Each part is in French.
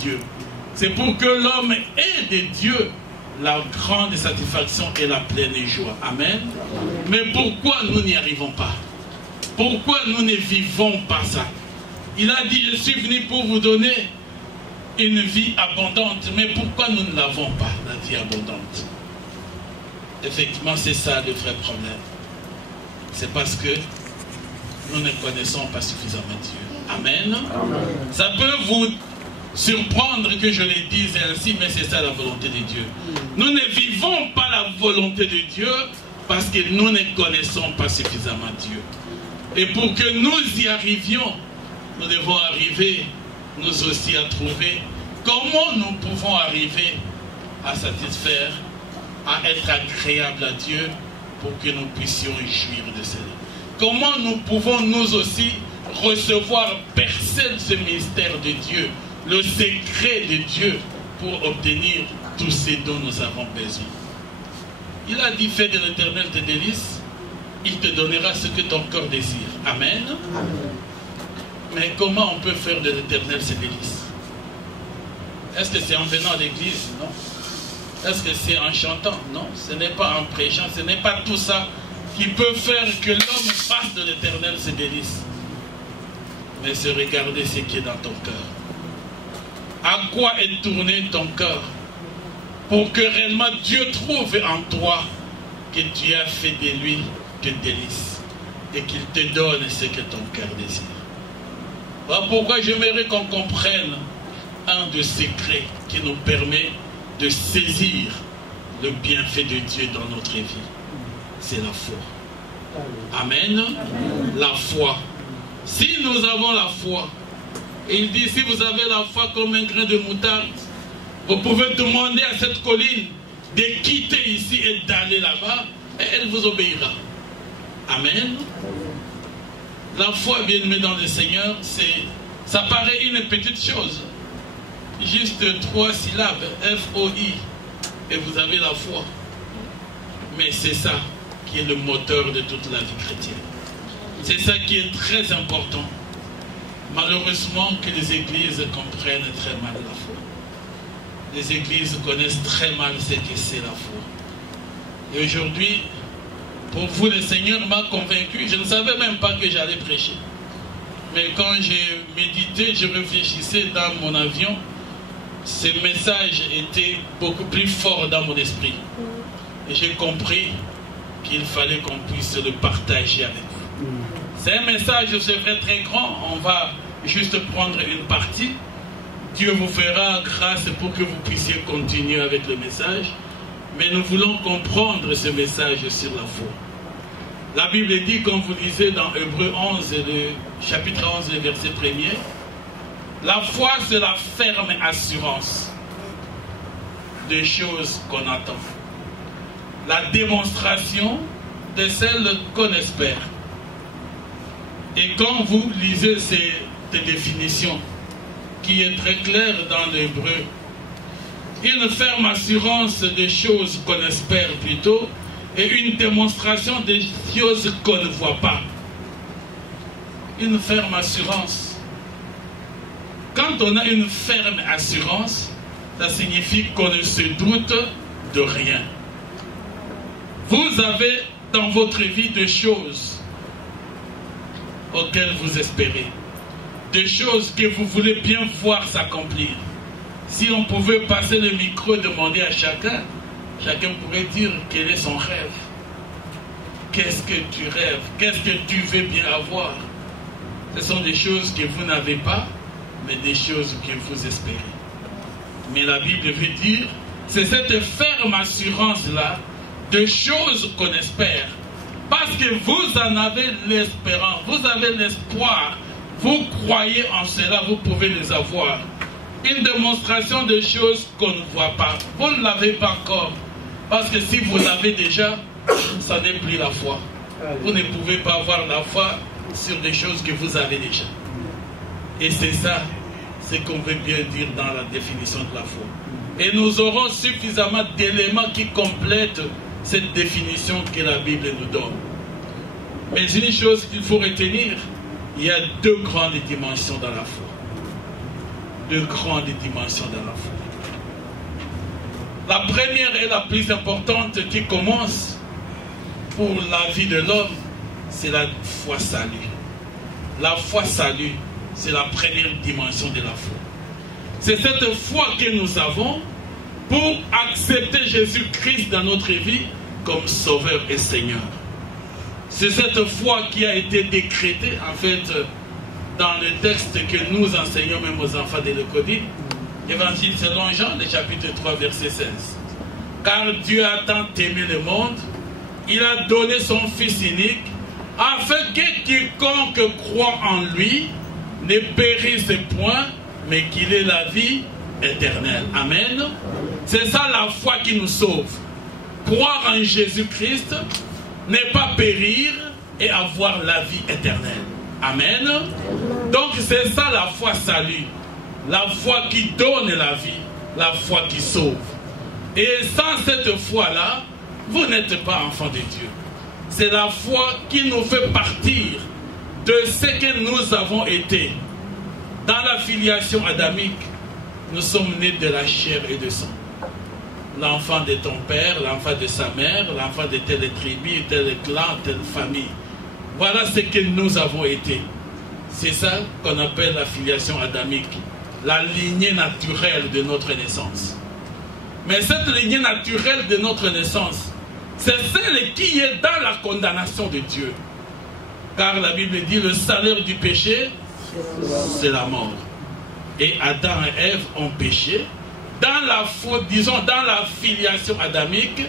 Dieu. C'est pour que l'homme ait de Dieu la grande satisfaction et la pleine joie. Amen. Mais pourquoi nous n'y arrivons pas? Pourquoi nous ne vivons pas ça? Il a dit, je suis venu pour vous donner une vie abondante. Mais pourquoi nous ne l'avons pas, la vie abondante? Effectivement, c'est ça le vrai problème. C'est parce que nous ne connaissons pas suffisamment Dieu. Amen. Amen. Ça peut vous surprendre que je le dise ainsi, mais c'est ça la volonté de Dieu. Nous ne vivons pas la volonté de Dieu parce que nous ne connaissons pas suffisamment Dieu. Et pour que nous y arrivions, nous devons arriver, nous aussi, à trouver comment nous pouvons arriver à satisfaire, à être agréable à Dieu pour que nous puissions jouir de cela. Comment nous pouvons nous aussi recevoir, percer ce mystère de Dieu, le secret de Dieu pour obtenir tout ce dont nous avons besoin. Il a dit, fais de l'Éternel tes délices, il te donnera ce que ton cœur désire. Amen. Amen. Mais comment on peut faire de l'Éternel ses délices? Est-ce que c'est en venant à l'église? Non. Est-ce que c'est en chantant? Non. Ce n'est pas en prêchant, ce n'est pas tout ça qui peut faire que l'homme fasse de l'Éternel ses délices. Mais c'est regarder ce qui est dans ton cœur. À quoi est tourné ton cœur pour que réellement Dieu trouve en toi que tu as fait de lui tes délices et qu'il te donne ce que ton cœur désire. Voilà pourquoi j'aimerais qu'on comprenne un des secrets qui nous permet de saisir le bienfait de Dieu dans notre vie. C'est la foi. Amen. La foi. Si nous avons la foi, et il dit, si vous avez la foi comme un grain de moutarde, vous pouvez demander à cette colline de quitter ici et d'aller là-bas, et elle vous obéira. Amen. La foi, bien aimée dans le Seigneur, ça paraît une petite chose. Juste 3 syllabes, F-O-I, et vous avez la foi. Mais c'est ça qui est le moteur de toute la vie chrétienne. C'est ça qui est très important. Malheureusement que les églises comprennent très mal la foi. Les églises connaissent très mal ce que c'est la foi. Et aujourd'hui, pour vous, le Seigneur m'a convaincu. Je ne savais même pas que j'allais prêcher. Mais quand j'ai médité, je réfléchissais dans mon avion, ce message était beaucoup plus fort dans mon esprit. Et j'ai compris qu'il fallait qu'on puisse le partager avec vous. C'est un message, c'est vrai, très grand. On va juste prendre une partie. Dieu vous fera grâce pour que vous puissiez continuer avec le message. Mais nous voulons comprendre ce message sur la foi. La Bible dit, comme vous lisez dans Hébreux 11, le chapitre 11, le verset 1er, la foi, c'est la ferme assurance des choses qu'on attend. La démonstration de celles qu'on espère. Et quand vous lisez cette définition, qui est très claire dans l'hébreu, une ferme assurance des choses qu'on espère plutôt, et une démonstration des choses qu'on ne voit pas. Une ferme assurance. Quand on a une ferme assurance, ça signifie qu'on ne se doute de rien. Vous avez dans votre vie des choses auxquelles vous espérez. Des choses que vous voulez bien voir s'accomplir. Si on pouvait passer le micro et demander à chacun, chacun pourrait dire quel est son rêve. Qu'est-ce que tu rêves? Qu'est-ce que tu veux bien avoir? Ce sont des choses que vous n'avez pas, mais des choses que vous espérez. Mais la Bible veut dire, c'est cette ferme assurance-là de choses qu'on espère. Parce que vous en avez l'espérance, vous avez l'espoir, vous croyez en cela, vous pouvez les avoir. Une démonstration de choses qu'on ne voit pas. Vous ne l'avez pas encore. Parce que si vous l'avez déjà, ça n'est plus la foi. Vous ne pouvez pas avoir la foi sur des choses que vous avez déjà. Et c'est ça, ce qu'on veut bien dire dans la définition de la foi. Et nous aurons suffisamment d'éléments qui complètent cette définition que la Bible nous donne. Mais une chose qu'il faut retenir, il y a 2 grandes dimensions dans la foi. de grandes dimensions de la foi. La première et la plus importante qui commence pour la vie de l'homme, c'est la foi salut. La foi salut, c'est la première dimension de la foi. C'est cette foi que nous avons pour accepter Jésus-Christ dans notre vie comme Sauveur et Seigneur. C'est cette foi qui a été décrétée, en fait, dans le texte que nous enseignons même aux enfants de l'école, Évangile selon Jean, le chapitre 3, verset 16. Car Dieu a tant aimé le monde, il a donné son Fils unique, afin que quiconque croit en lui ne périsse point, mais qu'il ait la vie éternelle. Amen. C'est ça la foi qui nous sauve. Croire en Jésus-Christ, ne pas périr et avoir la vie éternelle. Amen. Donc c'est ça la foi salut. La foi qui donne la vie, la foi qui sauve. Et sans cette foi-là, vous n'êtes pas enfant de Dieu. C'est la foi qui nous fait partir de ce que nous avons été. Dans la filiation adamique, nous sommes nés de la chair et de sang. L'enfant de ton père, l'enfant de sa mère, l'enfant de telle tribu, tel clan, telle famille. Voilà ce que nous avons été. C'est ça qu'on appelle la filiation adamique, la lignée naturelle de notre naissance. Mais cette lignée naturelle de notre naissance, c'est celle qui est dans la condamnation de Dieu. Car la Bible dit, le salaire du péché, c'est la mort. Et Adam et Ève ont péché. Dans la faute, disons, dans la filiation adamique,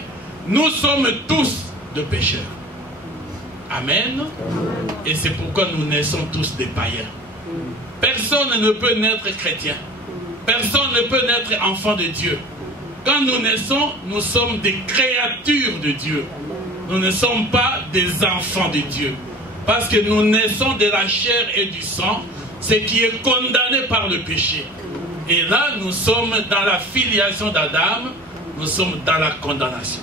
nous sommes tous de pécheurs. Amen. Et c'est pourquoi nous naissons tous des païens. Personne ne peut naître chrétien. Personne ne peut naître enfant de Dieu. Quand nous naissons, nous sommes des créatures de Dieu. Nous ne sommes pas des enfants de Dieu. Parce que nous naissons de la chair et du sang, ce qui est condamné par le péché. Et là, nous sommes dans la filiation d'Adam, nous sommes dans la condamnation.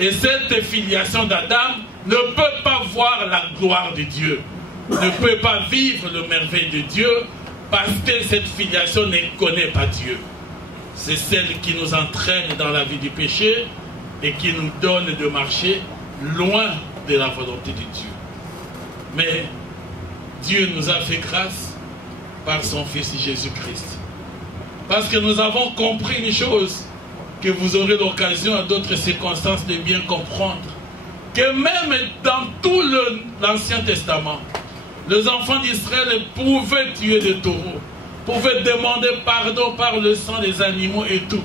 Et cette filiation d'Adam ne peut pas voir la gloire de Dieu, ne peut pas vivre le merveille de Dieu, parce que cette filiation ne connaît pas Dieu. C'est celle qui nous entraîne dans la vie du péché et qui nous donne de marcher loin de la volonté de Dieu. Mais Dieu nous a fait grâce par son Fils Jésus-Christ. Parce que nous avons compris une chose que vous aurez l'occasion à d'autres circonstances de bien comprendre. Que même dans tout l'Ancien Testament, les enfants d'Israël pouvaient tuer des taureaux, pouvaient demander pardon par le sang des animaux et tout.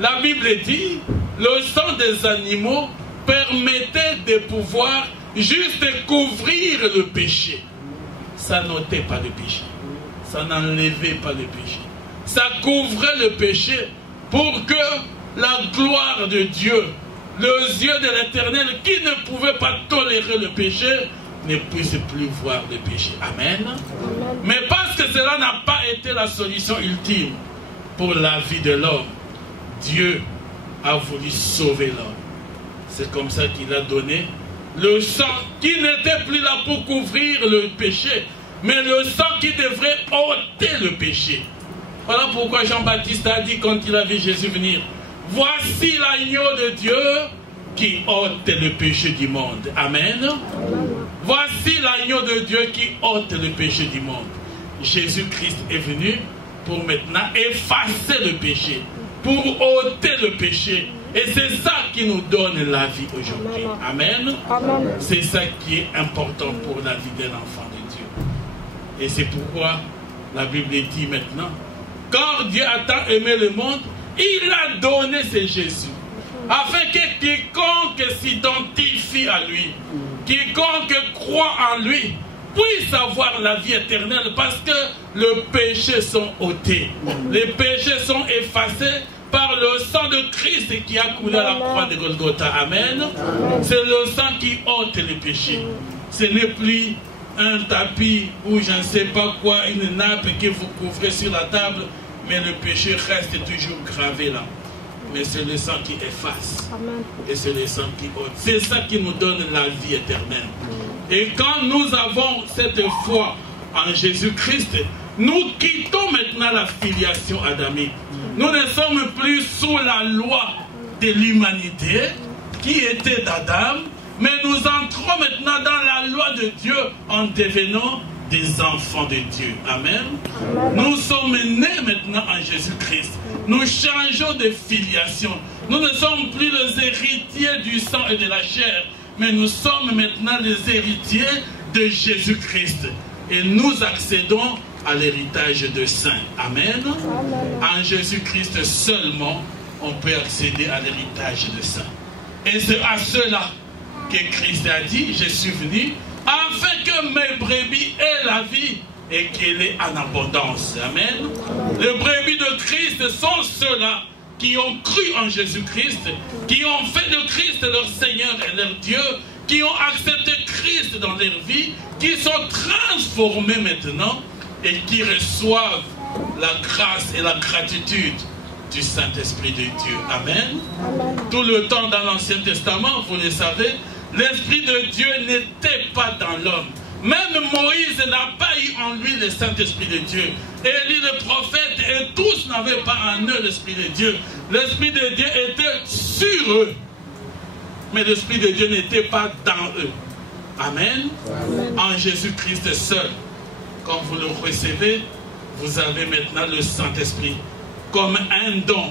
La Bible dit, le sang des animaux permettait de pouvoir juste couvrir le péché. Ça n'ôtait pas le péché. Ça n'enlevait pas le péché. Ça couvrait le péché pour que la gloire de Dieu, les yeux de l'Éternel qui ne pouvait pas tolérer le péché, ne puisse plus voir le péché. Amen. Mais parce que cela n'a pas été la solution ultime pour la vie de l'homme, Dieu a voulu sauver l'homme. C'est comme ça qu'il a donné le sang qui n'était plus là pour couvrir le péché, mais le sang qui devrait ôter le péché. Voilà pourquoi Jean-Baptiste a dit quand il a vu Jésus venir, voici l'agneau de Dieu qui ôte le péché du monde. Amen. Voici l'agneau de Dieu qui ôte le péché du monde. Jésus-Christ est venu pour maintenant effacer le péché, pour ôter le péché. Et c'est ça qui nous donne la vie aujourd'hui. Amen. C'est ça qui est important pour la vie d'un enfant de Dieu. Et c'est pourquoi la Bible dit maintenant, quand Dieu a tant aimé le monde, il a donné ce Jésus, afin que quiconque s'identifie à lui, quiconque croit en lui, puisse avoir la vie éternelle, parce que les péchés sont ôtés, les péchés sont effacés par le sang de Christ qui a coulé à la croix de Golgotha. Amen. C'est le sang qui ôte les péchés. Ce n'est plus un tapis ou je ne sais pas quoi, une nappe que vous couvrez sur la table, mais le péché reste toujours gravé là. Mais c'est le sang qui efface. Et c'est le sang qui ôte. C'est ça qui nous donne la vie éternelle. Et quand nous avons cette foi en Jésus-Christ, Nous quittons maintenant la filiation adamique. Nous ne sommes plus sous la loi de l'humanité qui était d'Adam, mais nous entrons maintenant dans la loi de Dieu en devenant des enfants de Dieu. Amen. Nous sommes nés maintenant en Jésus-Christ. Nous changeons de filiation. Nous ne sommes plus les héritiers du sang et de la chair, mais nous sommes maintenant les héritiers de Jésus-Christ. Et nous accédons à l'héritage de saints. Amen. En Jésus-Christ seulement, on peut accéder à l'héritage de saints. Et c'est à cela que Christ a dit, je suis venu afin que mes brebis aient la vie et qu'elle est en abondance. Amen. Les brebis de Christ sont ceux-là qui ont cru en Jésus-Christ, qui ont fait de Christ leur Seigneur et leur Dieu, qui ont accepté Christ dans leur vie, qui sont transformés maintenant et qui reçoivent la grâce et la gratitude du Saint-Esprit de Dieu. Amen. Tout le temps dans l'Ancien Testament, vous le savez, l'Esprit de Dieu n'était pas dans l'homme. Même Moïse n'a pas eu en lui le Saint-Esprit de Dieu. Élie le prophète et tous n'avaient pas en eux l'Esprit de Dieu. L'Esprit de Dieu était sur eux. Mais l'Esprit de Dieu n'était pas dans eux. Amen. En Jésus-Christ seul, quand vous le recevez, vous avez maintenant le Saint-Esprit comme un don,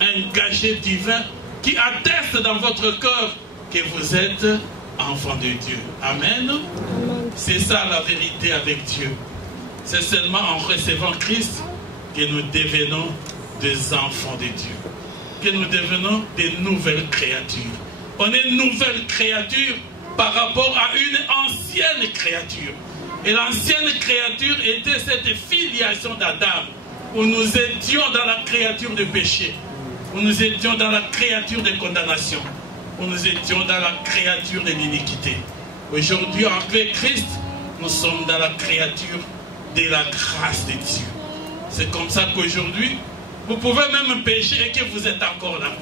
un cachet divin qui atteste dans votre cœur que vous êtes enfant de Dieu. Amen. C'est ça la vérité avec Dieu. C'est seulement en recevant Christ que nous devenons des enfants de Dieu. Que nous devenons des nouvelles créatures. On est une nouvelle créature par rapport à une ancienne créature. Et l'ancienne créature était cette filiation d'Adam, où nous étions dans la créature de péché, où nous étions dans la créature de condamnation, où nous étions dans la créature de l'iniquité. Aujourd'hui, en Christ, nous sommes dans la créature de la grâce de Dieu. C'est comme ça qu'aujourd'hui, vous pouvez même pécher et que vous êtes encore là.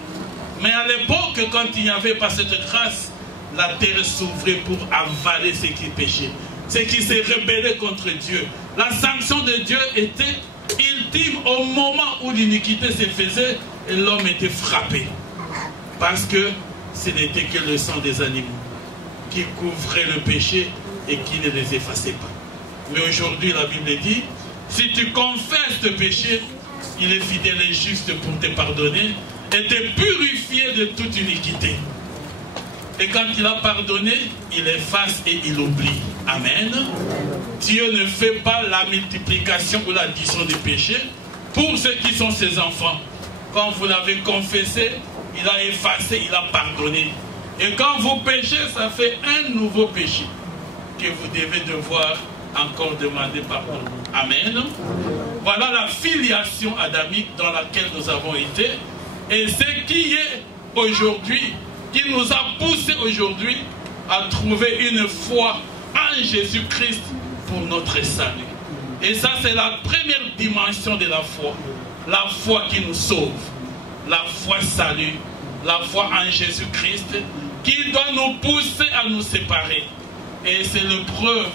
Mais à l'époque, quand il n'y avait pas cette grâce, la terre s'ouvrait pour avaler ceux qui péchaient, ceux qui se rebellaient contre Dieu. La sanction de Dieu était ultime au moment où l'iniquité se faisait et l'homme était frappé. Parce que ce n'était que le sang des animaux qui couvrait le péché et qui ne les effaçait pas. Mais aujourd'hui, la Bible dit, si tu confesses tes péchés, il est fidèle et juste pour te pardonner et te purifier de toute iniquité. Et quand il a pardonné, il efface et il oublie. Amen. Dieu ne fait pas la multiplication ou l'addition des péchés pour ceux qui sont ses enfants. Quand vous l'avez confessé, il a effacé, il a pardonné. Et quand vous péchez, ça fait un nouveau péché que vous devez devoir encore demander pardon. Amen. Voilà la filiation adamique dans laquelle nous avons été. Et ce qui est aujourd'hui, qui nous a poussé aujourd'hui à trouver une foi en Jésus-Christ pour notre salut. Et ça, c'est la première dimension de la foi. La foi qui nous sauve. La foi salut. La foi en Jésus-Christ qui doit nous pousser à nous séparer. Et c'est l'épreuve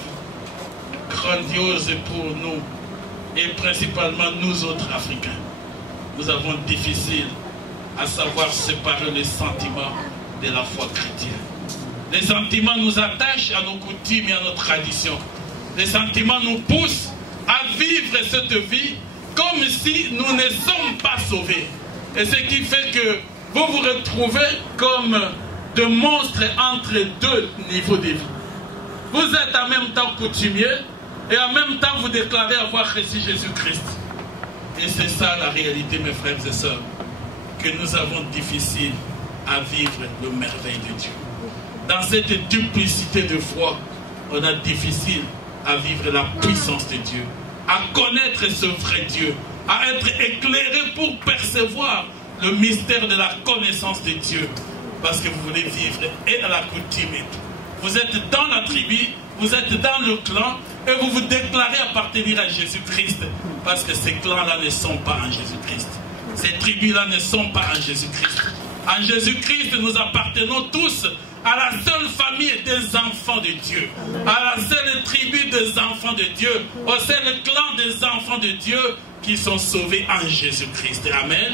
grandiose pour nous. Et principalement nous autres Africains. Nous avons difficile à savoir séparer les sentiments de la foi chrétienne. Les sentiments nous attachent à nos coutumes et à nos traditions. Les sentiments nous poussent à vivre cette vie comme si nous ne sommes pas sauvés. Et ce qui fait que vous vous retrouvez comme des monstres entre deux niveaux de vie. Vous êtes en même temps coutumier et en même temps vous déclarez avoir reçu Jésus-Christ. Et c'est ça la réalité, mes frères et sœurs, que nous avons difficile à vivre le merveille de Dieu. Dans cette duplicité de foi, on a difficile à vivre la puissance de Dieu, à connaître ce vrai Dieu, à être éclairé pour percevoir le mystère de la connaissance de Dieu, parce que vous voulez vivre et à la coutume. Vous êtes dans la tribu, vous êtes dans le clan, et vous vous déclarez appartenir à Jésus-Christ, parce que ces clans-là ne sont pas en Jésus-Christ. Ces tribus-là ne sont pas en Jésus-Christ. En Jésus-Christ, nous appartenons tous à la seule famille des enfants de Dieu, à la seule tribu des enfants de Dieu, au seul clan des enfants de Dieu qui sont sauvés en Jésus-Christ. Amen.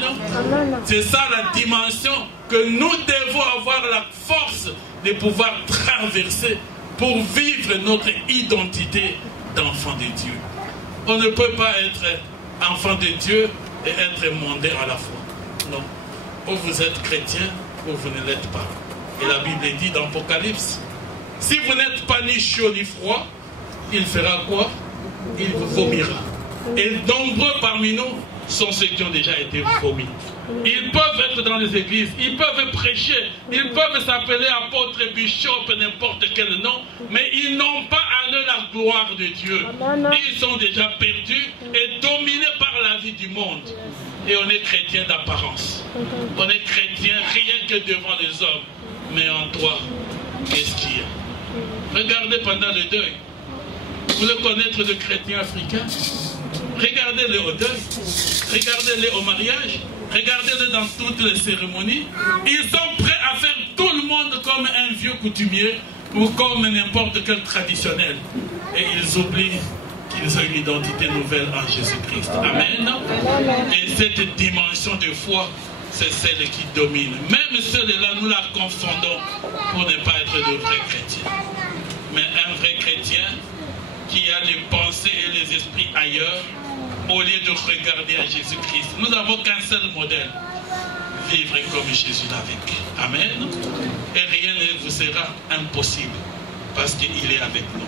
C'est ça la dimension que nous devons avoir la force de pouvoir traverser pour vivre notre identité d'enfant de Dieu. On ne peut pas être enfant de Dieu et être mondain à la fois. Non. Ou vous êtes chrétien ou vous ne l'êtes pas. Et la Bible dit dans l'Apocalypse, si vous n'êtes pas ni chaud ni froid, il fera quoi? Il vous vomira. Et nombreux parmi nous sont ceux qui ont déjà été vomis. Ils peuvent être dans les églises, ils peuvent prêcher, ils peuvent s'appeler apôtre, bishop, n'importe quel nom, mais ils n'ont pas à eux la gloire de Dieu. Ils sont déjà perdus et dominés par la vie du monde. Et on est chrétien d'apparence. On est chrétien rien que devant les hommes. Mais en toi, qu'est-ce qu'il y a? Regardez pendant le deuil. Vous voulez connaître le chrétien africain? Regardez-le au deuil. Regardez-le au mariage. Regardez-le dans toutes les cérémonies. Ils sont prêts à faire tout le monde comme un vieux coutumier ou comme n'importe quel traditionnel. Et ils oublient qu'ils ont une identité nouvelle en Jésus-Christ. Amen. Et cette dimension de foi, c'est celle qui domine. Même celle-là, nous la confondons pour ne pas être de vrais chrétiens. Mais un vrai chrétien qui a les pensées et les esprits ailleurs, au lieu de regarder à Jésus-Christ. Nous n'avons qu'un seul modèle. Vivre comme Jésus l'a vécu. Amen. Et rien ne vous sera impossible parce qu'il est avec nous.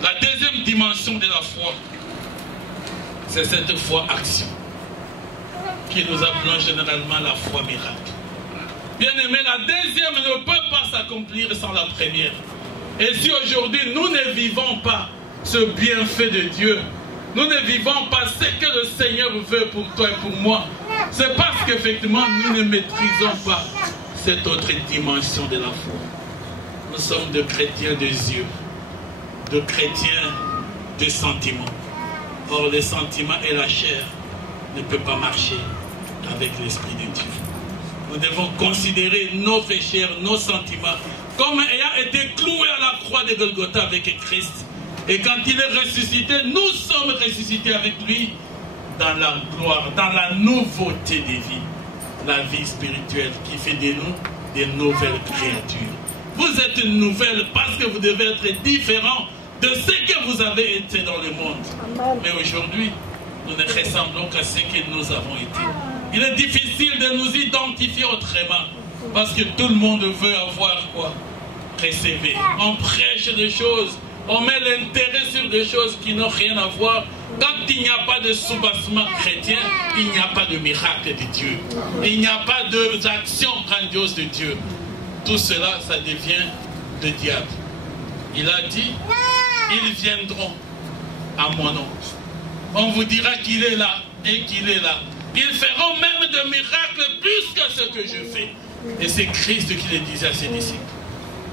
La deuxième dimension de la foi, c'est cette foi action, qui nous appelons généralement la foi miracle. Bien aimé, la deuxième ne peut pas s'accomplir sans la première. Et si aujourd'hui nous ne vivons pas ce bienfait de Dieu, nous ne vivons pas ce que le Seigneur veut pour toi et pour moi, c'est parce qu'effectivement nous ne maîtrisons pas cette autre dimension de la foi. Nous sommes des chrétiens des yeux, de chrétiens de sentiments. Or, les sentiments et la chair ne peuvent pas marcher avec l'Esprit de Dieu. Nous devons considérer nos péchés, nos sentiments, comme ayant été cloués à la croix de Golgotha avec Christ. Et quand il est ressuscité, nous sommes ressuscités avec lui dans la gloire, dans la nouveauté des vies. La vie spirituelle qui fait de nous des nouvelles créatures. Vous êtes une nouvelle parce que vous devez être différent de ce que vous avez été dans le monde. Mais aujourd'hui, nous ne ressemblons qu'à ce que nous avons été. Il est difficile de nous identifier autrement parce que tout le monde veut avoir quoi? Recevoir. On prêche des choses, on met l'intérêt sur des choses qui n'ont rien à voir. Quand il n'y a pas de soubassement chrétien, il n'y a pas de miracle de Dieu. Il n'y a pas d'action grandiose de Dieu. Tout cela, ça devient le diable. Il a dit, ils viendront à mon nom. On vous dira qu'il est là et qu'il est là. Ils feront même de miracles plus que ce que je fais. Et c'est Christ qui le disait à ses disciples.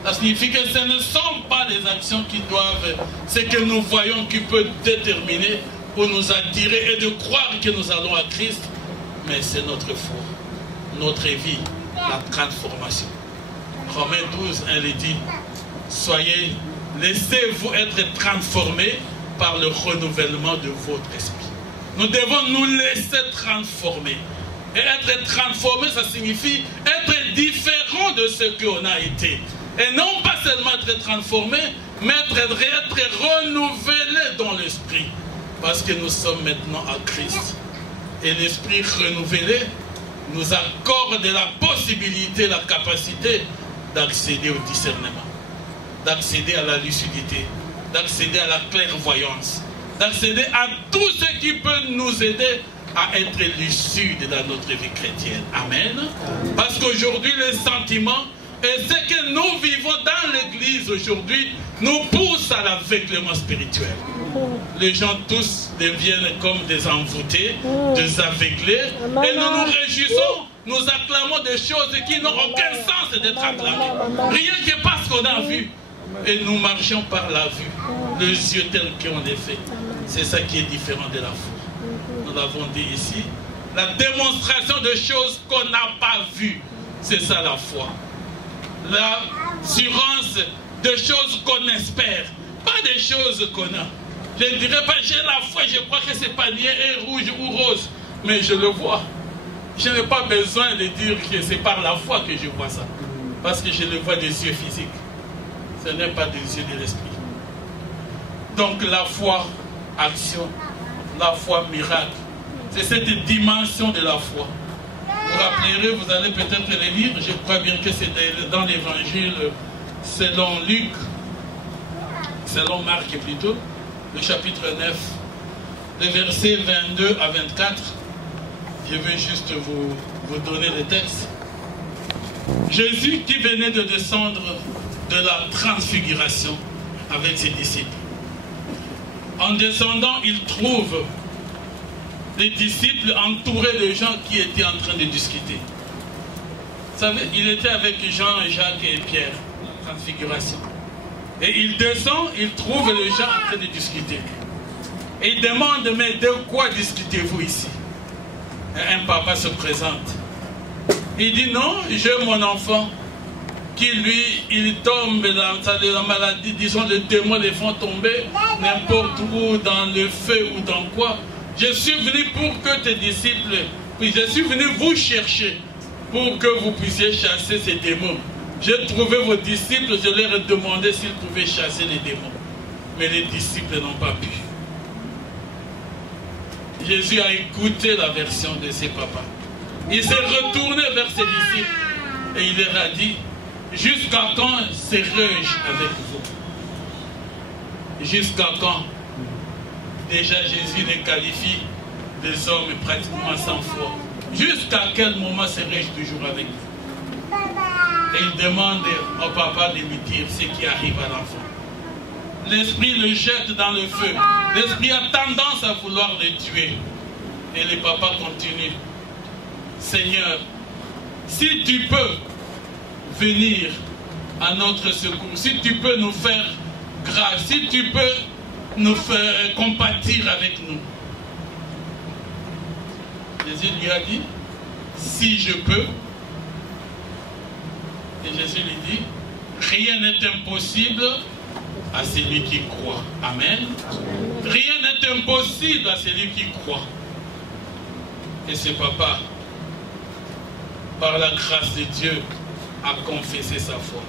Ça signifie que ce ne sont pas les actions qui doivent, ce que nous voyons qui peut déterminer ou nous attirer et de croire que nous allons à Christ, mais c'est notre foi, notre vie, la transformation. Romains 12, elle dit, soyez, laissez-vous être transformés par le renouvellement de votre esprit. Nous devons nous laisser transformer. Et être transformé, ça signifie être différent de ce qu'on a été. Et non pas seulement être transformé, mais être renouvelé dans l'esprit. Parce que nous sommes maintenant à Christ. Et l'esprit renouvelé nous accorde la possibilité, la capacité d'accéder au discernement, d'accéder à la lucidité, d'accéder à la clairvoyance, d'accéder à tout ce qui peut nous aider à être lucide dans notre vie chrétienne. Amen. Parce qu'aujourd'hui, les sentiments et ce que nous vivons dans l'église aujourd'hui nous pousse à l'aveuglement spirituel. Les gens tous deviennent comme des envoûtés, des aveuglés, et nous nous réjouissons, nous acclamons des choses qui n'ont aucun sens d'être acclamées. Rien que parce qu'on a vu. Et nous marchons par la vue, les yeux tels qu'on les fait. C'est ça qui est différent de la foi. Nous l'avons dit ici, la démonstration de choses qu'on n'a pas vues. C'est ça la foi. L'assurance des choses qu'on espère, pas des choses qu'on a. Je ne dirais pas j'ai la foi, je crois que ce panier est rouge ou rose, mais je le vois. Je n'ai pas besoin de dire que c'est par la foi que je vois ça, parce que je le vois des yeux physiques. Ce n'est pas des yeux de l'esprit. Donc la foi, action, la foi, miracle. C'est cette dimension de la foi. Vous vous rappellerez, vous allez peut-être les lire, je crois bien que c'est dans l'évangile selon Luc, selon Marc plutôt, le chapitre 9, le verset 22 à 24. Je vais juste vous donner le texte. Jésus qui venait de descendre de la transfiguration avec ses disciples. En descendant, il trouve les disciples entourés de gens qui étaient en train de discuter. Vous savez, il était avec Jean, Jacques et Pierre, la transfiguration. Et il descend, il trouve les gens en train de discuter. Et il demande, mais de quoi discutez-vous ici? Et un papa se présente. Il dit, non, j'ai mon enfant qui lui, il tombe dans la maladie, disons les démons les font tomber n'importe où, dans le feu ou dans quoi. Je suis venu pour que tes disciples, puis je suis venu vous chercher pour que vous puissiez chasser ces démons. J'ai trouvé vos disciples, je leur ai demandé s'ils pouvaient chasser les démons. Mais les disciples n'ont pas pu. Jésus a écouté la version de ses papas. Il s'est retourné vers ses disciples et il leur a dit, jusqu'à quand serai-je avec vous? Jusqu'à quand? Déjà Jésus les qualifie des hommes pratiquement sans foi. Jusqu'à quel moment serai-je toujours avec vous? Et il demande au papa de lui dire ce qui arrive à l'enfant. L'esprit le jette dans le feu. L'esprit a tendance à vouloir le tuer. Et le papa continue. Seigneur, si tu peux venir à notre secours, si tu peux nous faire grâce, si tu peux nous faire compatir avec nous. Jésus lui a dit, si je peux. Et Jésus lui dit, rien n'est impossible à celui qui croit. Amen. Rien n'est impossible à celui qui croit. Et ce papa, par la grâce de Dieu, a confessé sa foi.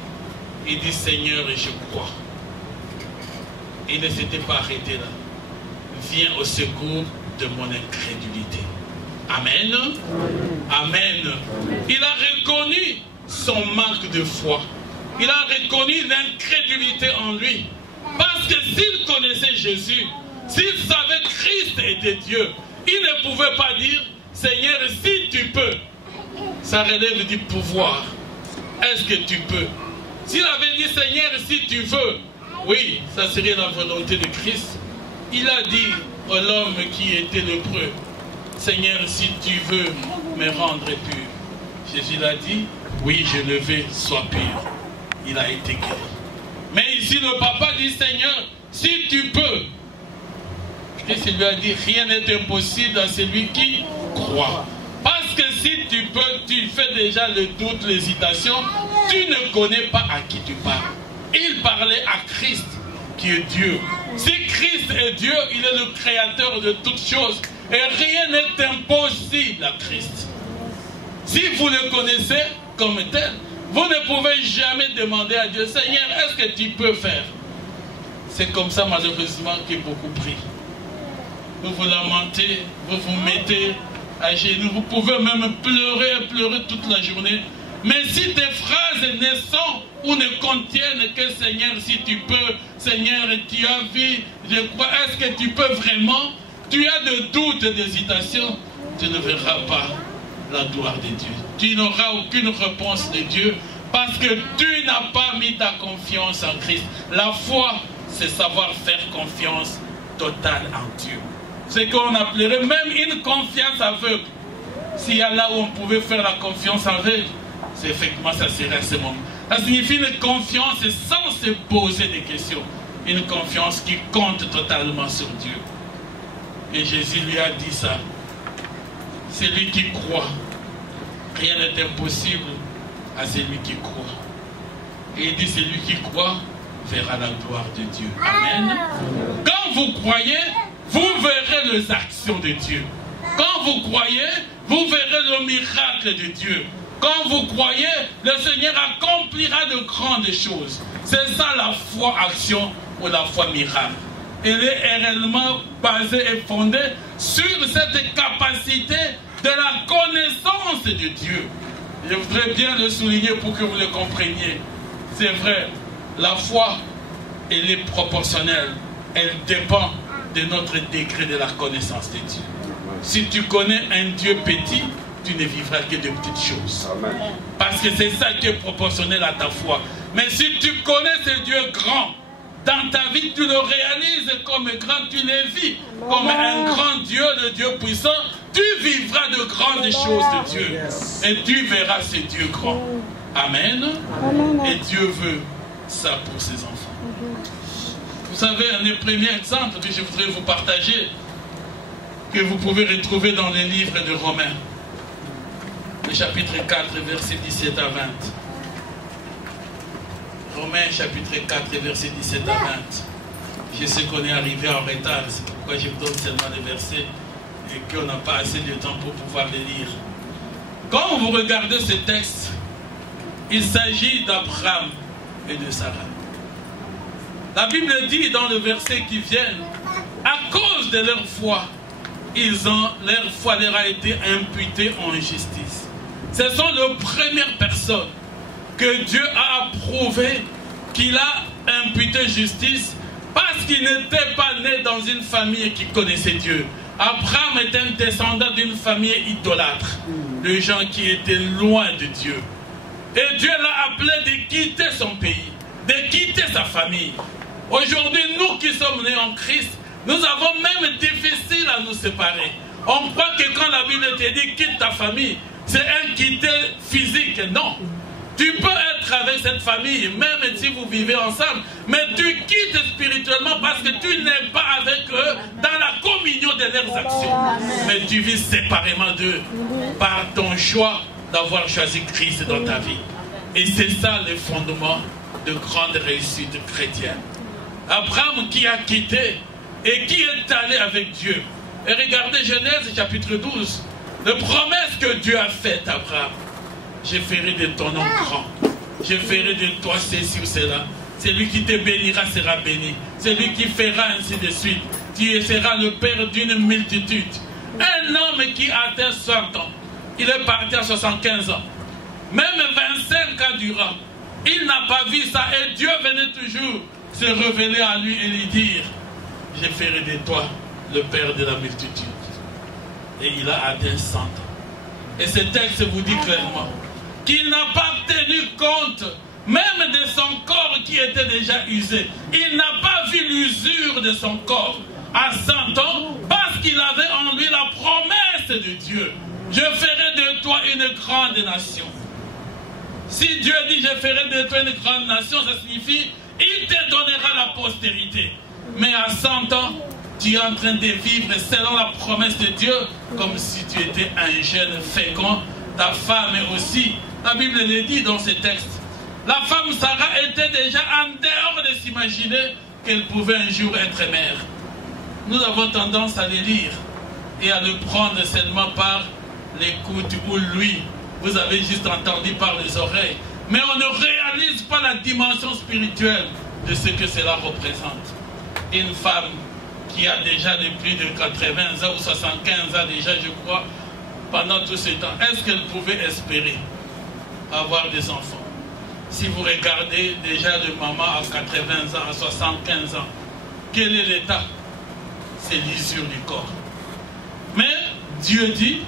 Il dit, Seigneur, et je crois. Il ne s'était pas arrêté là. Viens au secours de mon incrédulité. Amen. Amen. Il a reconnu son manque de foi. Il a reconnu l'incrédulité en lui. Parce que s'il connaissait Jésus, s'il savait que Christ était Dieu, il ne pouvait pas dire, Seigneur, si tu peux. Ça relève du pouvoir. Est-ce que tu peux? S'il avait dit, Seigneur, si tu veux, oui, ça serait la volonté de Christ. Il a dit à l'homme qui était lépreux, Seigneur, si tu veux me rendre pur. Jésus l'a dit, oui, je le veux, sois pur. Il a été guéri. Mais ici, le papa dit, Seigneur, si tu peux. Christ lui a dit, rien n'est impossible à celui qui croit. Parce que si tu peux, tu fais déjà le doute, l'hésitation, tu ne connais pas à qui tu parles. Il parlait à Christ, qui est Dieu. Si Christ est Dieu, il est le créateur de toutes choses. Et rien n'est impossible à Christ. Si vous le connaissez comme tel, vous ne pouvez jamais demander à Dieu, Seigneur, est-ce que tu peux faire? C'est comme ça malheureusement que beaucoup prient. Vous vous lamentez, vous vous mettez à genoux, vous pouvez même pleurer et pleurer toute la journée. Mais si tes phrases ne sont ou ne contiennent que Seigneur, si tu peux, Seigneur, tu as vu, je crois, est-ce que tu peux vraiment? Tu as de doutes et d'hésitation, tu ne verras pas la gloire de Dieu. Tu n'auras aucune réponse de Dieu parce que tu n'as pas mis ta confiance en Christ. La foi, c'est savoir faire confiance totale en Dieu. Ce qu'on appellerait même une confiance aveugle. S'il y a là où on pouvait faire la confiance aveugle, c'est effectivement ça serait à ce moment. Ça signifie une confiance sans se poser des questions. Une confiance qui compte totalement sur Dieu. Et Jésus lui a dit ça. C'est lui qui croit. Rien n'est impossible à celui qui croit. Et il dit, celui qui croit verra la gloire de Dieu. Amen. Quand vous croyez, vous verrez les actions de Dieu. Quand vous croyez, vous verrez le miracle de Dieu. Quand vous croyez, le Seigneur accomplira de grandes choses. C'est ça la foi action ou la foi miracle. Elle est réellement basée et fondée sur cette capacité de la connaissance de Dieu. Je voudrais bien le souligner pour que vous le compreniez. C'est vrai, la foi, elle est proportionnelle. Elle dépend de notre degré de la connaissance de Dieu. Si tu connais un Dieu petit, tu ne vivras que de petites choses. Amen. Parce que c'est ça qui est proportionnel à ta foi. Mais si tu connais ce Dieu grand, dans ta vie, tu le réalises comme grand, tu le vis comme un grand Dieu, le Dieu puissant, tu vivras de grandes choses de Dieu. Et tu verras ce Dieu grand. Amen. Et Dieu veut ça pour ses enfants. Vous savez, un premier exemple que je voudrais vous partager, que vous pouvez retrouver dans les livres de Romains, le chapitre 4, versets 17 à 20. Romains, chapitre 4, versets 17 à 20. Je sais qu'on est arrivé en retard, c'est pourquoi je vous donne seulement les versets et qu'on n'a pas assez de temps pour pouvoir les lire. Quand vous regardez ce texte, il s'agit d'Abraham et de Sarah. La Bible dit dans le verset qui vient, à cause de leur foi, leur foi leur a été imputée en justice. Ce sont les premières personnes que Dieu a approuvé qu'il a imputé justice parce qu'il n'était pas né dans une famille qui connaissait Dieu. Abraham était un descendant d'une famille idolâtre, de gens qui étaient loin de Dieu. Et Dieu l'a appelé de quitter son pays, de quitter sa famille. Aujourd'hui, nous qui sommes nés en Christ, nous avons même difficile à nous séparer. On croit que quand la Bible te dit quitte ta famille, c'est un quitter physique. Non. Tu peux être avec cette famille, même si vous vivez ensemble, mais tu quittes spirituellement parce que tu n'es pas avec eux dans la communion de leurs actions. Mais tu vis séparément d'eux par ton choix d'avoir choisi Christ dans ta vie. Et c'est ça le fondement de grande réussite chrétienne. Abraham qui a quitté et qui est allé avec Dieu. Et regardez Genèse chapitre 12, la promesse que Dieu a faite à Abraham. Je ferai de ton nom grand. Je ferai de toi ceci ou cela. Celui qui te bénira sera béni. Celui qui fera ainsi de suite. Tu seras le père d'une multitude. Un homme qui atteint 60 ans. Il est parti à 75 ans. Même 25 ans durant. Il n'a pas vu ça. Et Dieu venait toujours se révéler à lui et lui dire, je ferai de toi le père de la multitude. Et il a atteint 100 ans. Et ce texte vous dit clairement qu'il n'a pas tenu compte même de son corps qui était déjà usé. Il n'a pas vu l'usure de son corps à 100 ans parce qu'il avait en lui la promesse de Dieu. Je ferai de toi une grande nation. Si Dieu dit je ferai de toi une grande nation, ça signifie il te donnera la postérité. Mais à 100 ans, tu es en train de vivre selon la promesse de Dieu comme si tu étais un jeune fécond. Ta femme aussi. La Bible le dit dans ce texte. La femme Sarah était déjà en dehors de s'imaginer qu'elle pouvait un jour être mère. Nous avons tendance à le lire et à le prendre seulement par l'écoute ou lui. Vous avez juste entendu par les oreilles. Mais on ne réalise pas la dimension spirituelle de ce que cela représente. Une femme qui a déjà de plus de 80 ans ou 75 ans déjà, je crois, pendant tout ce temps, est-ce qu'elle pouvait espérer avoir des enfants? Si vous regardez déjà le maman à 80 ans, à 75 ans, quel est l'état? C'est l'usure du corps. Mais Dieu dit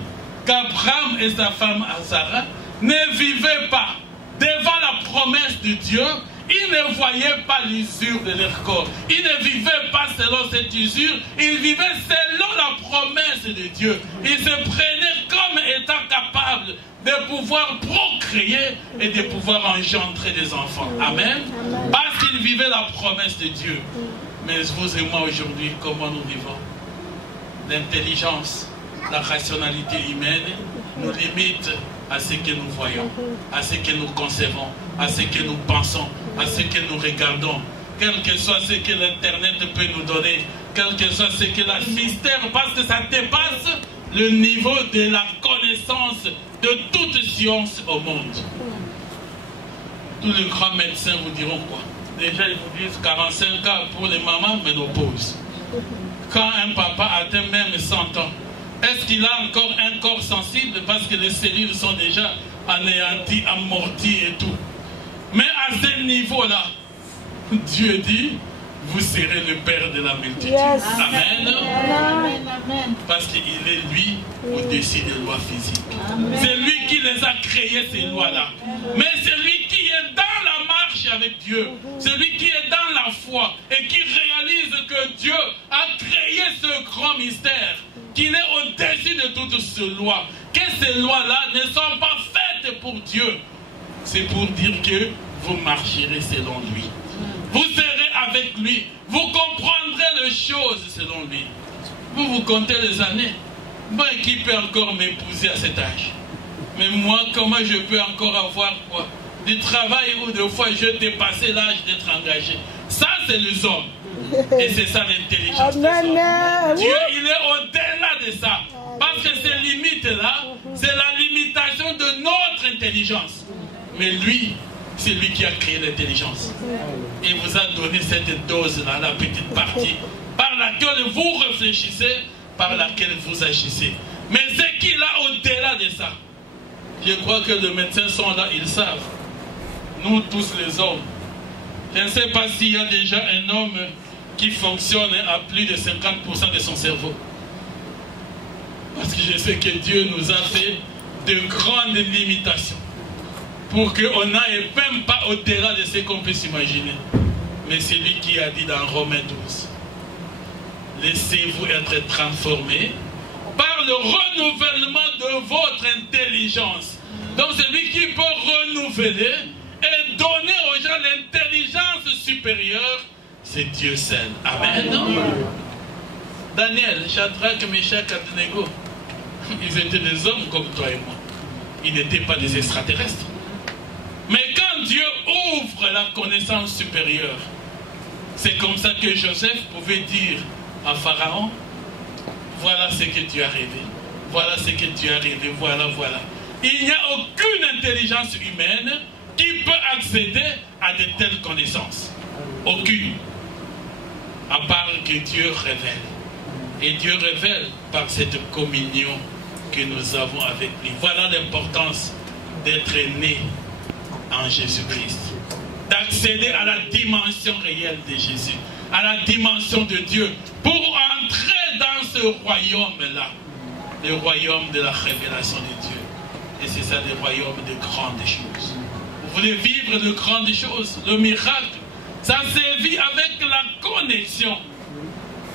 qu'Abraham et sa femme Sarah ne vivaient pas devant la promesse de Dieu. Ils ne voyaient pas l'usure de leur corps. Ils ne vivaient pas selon cette usure. Ils vivaient selon la promesse de Dieu. Ils se prenaient comme étant capables de pouvoir procréer et de pouvoir engendrer des enfants. Amen. Parce qu'ils vivaient la promesse de Dieu. Mais vous et moi aujourd'hui, comment nous vivons? L'intelligence, la rationalité humaine nous limite à ce que nous voyons, à ce que nous concevons, à ce que nous pensons, à ce que nous regardons. Quel que soit ce que l'Internet peut nous donner, quel que soit ce que la mystère, parce que ça dépasse le niveau de la connaissance de toute science au monde. Tous les grands médecins vous diront quoi? Déjà, ils vous disent 45 ans pour les mamans, ménopause. Quand un papa atteint même 100 ans, est-ce qu'il a encore un corps sensible parce que les cellules sont déjà anéanties, amorties et tout? Mais à ce niveau-là, Dieu dit, vous serez le Père de la multitude. Yes. Amen. Amen. Parce qu'il est lui au-dessus des lois physiques. C'est lui qui les a créées, ces lois-là. Mais c'est lui qui est dans la marche avec Dieu. C'est lui qui est dans la foi et qui réalise que Dieu a créé ce grand mystère, qu'il est au-dessus de toutes ces lois. Que ces lois-là ne sont pas faites pour Dieu. C'est pour dire que vous marcherez selon lui. Vous serez avec lui. Vous comprendrez les choses selon lui. Vous comptez les années. Moi, qui peut encore m'épouser à cet âge? Mais moi, comment je peux encore avoir quoi? Du travail où des fois je dépassais l'âge d'être engagé. Ça, c'est les hommes. Et c'est ça l'intelligence des hommes. Dieu, il est au-delà de ça. Parce que ces limites-là, c'est la limitation de notre intelligence. Mais lui, c'est lui qui a créé l'intelligence. Il vous a donné cette dose-là, la petite partie, par laquelle vous réfléchissez, par laquelle vous agissez. Mais ce qu'il a au-delà de ça, je crois que les médecins sont là, ils savent. Nous tous les hommes, je ne sais pas s'il y a déjà un homme qui fonctionne à plus de 50% de son cerveau. Parce que je sais que Dieu nous a fait de grandes limitations. Pour qu'on n'aille même pas au-delà de ce qu'on peut s'imaginer. Mais c'est lui qui a dit dans Romains 12, laissez-vous être transformés par le renouvellement de votre intelligence. Donc c'est lui qui peut renouveler et donner aux gens l'intelligence supérieure. C'est Dieu seul. Amen. Daniel, Shadrach, Meshach, Abednego, ils étaient des hommes comme toi et moi. Ils n'étaient pas des extraterrestres. Mais quand Dieu ouvre la connaissance supérieure, c'est comme ça que Joseph pouvait dire à Pharaon, voilà ce que tu as rêvé, voilà ce que tu as rêvé, voilà, voilà. Il n'y a aucune intelligence humaine qui peut accéder à de telles connaissances. Aucune. À part que Dieu révèle. Et Dieu révèle par cette communion que nous avons avec lui. Voilà l'importance d'être né en Jésus-Christ, d'accéder à la dimension réelle de Jésus, à la dimension de Dieu, pour entrer dans ce royaume-là, le royaume de la révélation de Dieu. Et c'est ça le royaume de grandes choses. Vous voulez vivre de grandes choses, le miracle, ça se vit avec la connexion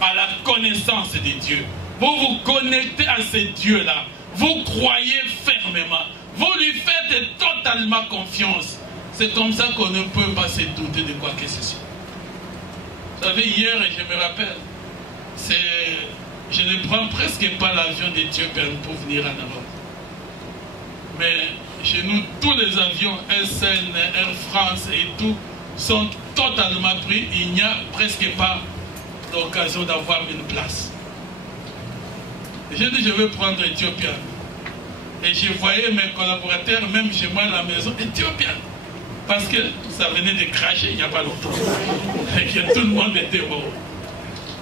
à la connaissance de Dieu. Vous vous connectez à ce Dieu-là, vous croyez fermement. Vous lui faites totalement confiance. C'est comme ça qu'on ne peut pas se douter de quoi que ce soit. Vous savez, hier, je me rappelle, je ne prends presque pas l'avion d'Éthiopie pour venir en Europe. Mais chez nous, tous les avions, SN, Air France et tout, sont totalement pris. Il n'y a presque pas l'occasion d'avoir une place. J'ai dit, je vais prendre Éthiopien. Et je voyais mes collaborateurs, même chez moi à la maison, éthiopiens. Parce que ça venait de cracher il n'y a pas longtemps. Et que tout le monde était mort.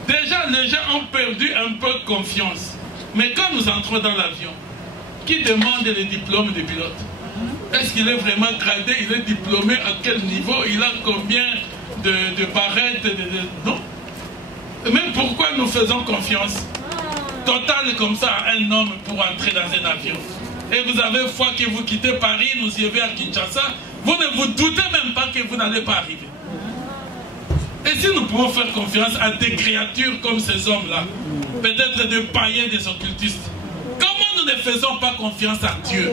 Déjà, les gens ont perdu un peu confiance. Mais quand nous entrons dans l'avion, qui demande le diplôme de pilote? Est-ce qu'il est vraiment gradé? Il est diplômé à quel niveau? Il a combien de barrettes? Non. Mais pourquoi nous faisons confiance totale comme ça à un homme pour entrer dans un avion? Et vous avez foi que vous quittez Paris, nous y allons à Kinshasa, vous ne vous doutez même pas que vous n'allez pas arriver. Et si nous pouvons faire confiance à des créatures comme ces hommes-là, peut-être des païens, des occultistes, comment nous ne faisons pas confiance à Dieu?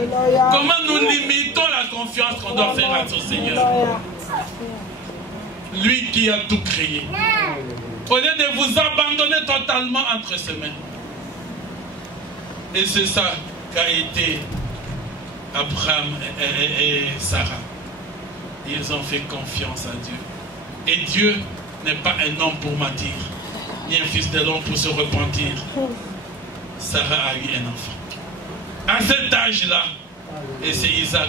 Comment nous limitons la confiance qu'on doit faire à son Seigneur? Lui qui a tout créé. Au lieu de vous abandonner totalement entre ses mains. Et c'est ça qu'a été Abraham et Sarah, ils ont fait confiance à Dieu. Et Dieu n'est pas un homme pour mentir, ni un fils de l'homme pour se repentir. Sarah a eu un enfant. À cet âge-là, et c'est Isaac.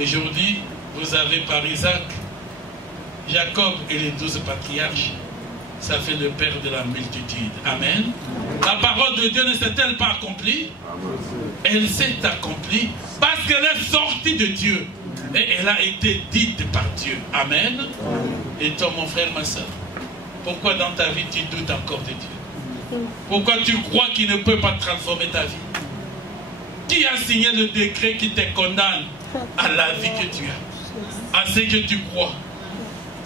Aujourd'hui, vous avez par Isaac, Jacob et les 12 patriarches. Ça fait le père de la multitude. Amen. La parole de Dieu ne s'est-elle pas accomplie? Elle s'est accomplie parce qu'elle est sortie de Dieu. Et elle a été dite par Dieu. Amen. Et toi, mon frère, ma soeur, pourquoi dans ta vie tu doutes encore de Dieu? Pourquoi tu crois qu'il ne peut pas transformer ta vie? Qui a signé le décret qui te condamne à la vie que tu as, à ce que tu crois?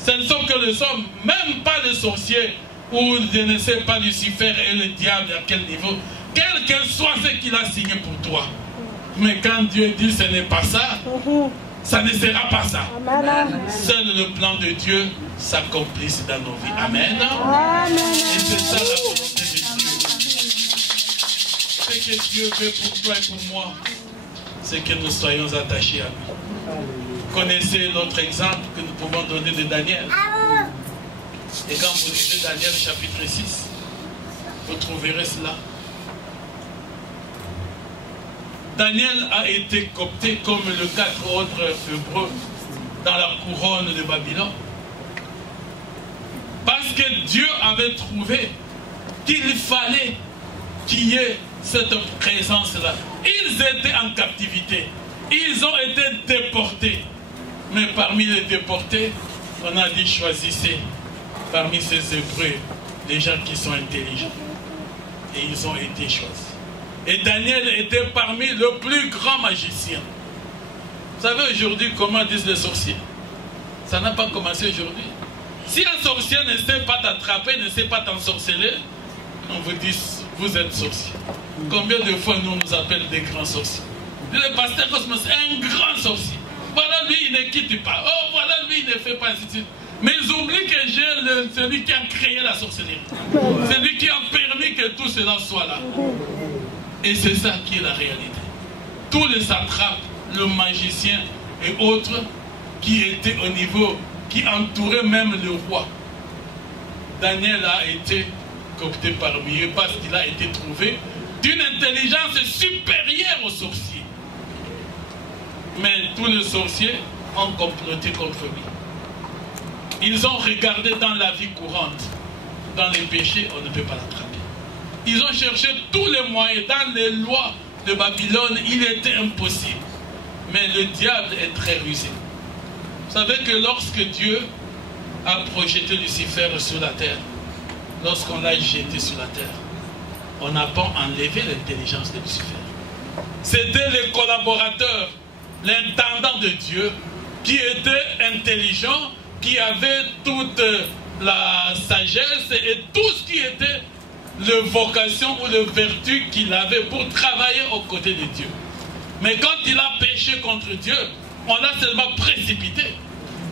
Ce ne sont que les hommes, même pas le sorcier, ou je ne sais pas Lucifer et le diable à quel niveau, quel que soit ce qu'il a signé pour toi. Mais quand Dieu dit ce n'est pas ça, ça ne sera pas ça. Seul le plan de Dieu s'accomplisse dans nos vies. Amen. Et c'est ça la volonté de Dieu. Ce que Dieu veut pour toi et pour moi, c'est que nous soyons attachés à lui. Vous connaissez l'autre exemple que nous pouvons donner de Daniel. Et quand vous lisez Daniel chapitre 6, vous trouverez cela. Daniel a été coopté comme les 4 autres hébreux dans la couronne de Babylone. Parce que Dieu avait trouvé qu'il fallait qu'il y ait cette présence-là. Ils étaient en captivité. Ils ont été déportés. Mais parmi les déportés, on a dit choisissez parmi ces hébreux les gens qui sont intelligents. Et ils ont été choisis. Et Daniel était parmi le plus grand magicien. Vous savez aujourd'hui comment disent les sorciers? Ça n'a pas commencé aujourd'hui. Si un sorcier ne sait pas t'attraper, ne sait pas t'ensorceler, on vous dit vous êtes sorcier. Combien de fois nous appellent des grands sorciers? Le pasteur Cosmos est un grand sorcier. Voilà lui, il ne quitte pas. Oh, voilà lui, il ne fait pas ainsi de suite. Mais ils oublient que j'ai celui qui a créé la sorcellerie. Celui qui a permis que tout cela soit là. Et c'est ça qui est la réalité. Tous les satrapes, le magicien et autres qui étaient au niveau, qui entouraient même le roi. Daniel a été coopté parmi eux parce qu'il a été trouvé d'une intelligence supérieure aux sorciers. Mais tous les sorciers ont comploté contre lui. Ils ont regardé dans la vie courante. Dans les péchés, on ne peut pas l'attraper. Ils ont cherché tous les moyens. Dans les lois de Babylone, il était impossible. Mais le diable est très rusé. Vous savez que lorsque Dieu a projeté Lucifer sur la terre, lorsqu'on l'a jeté sur la terre, on n'a pas enlevé l'intelligence de Lucifer. C'était les collaborateurs, l'intendant de Dieu, qui était intelligent, qui avait toute la sagesse et tout ce qui était la vocation ou la vertu qu'il avait pour travailler aux côtés de Dieu. Mais quand il a péché contre Dieu, on l'a seulement précipité.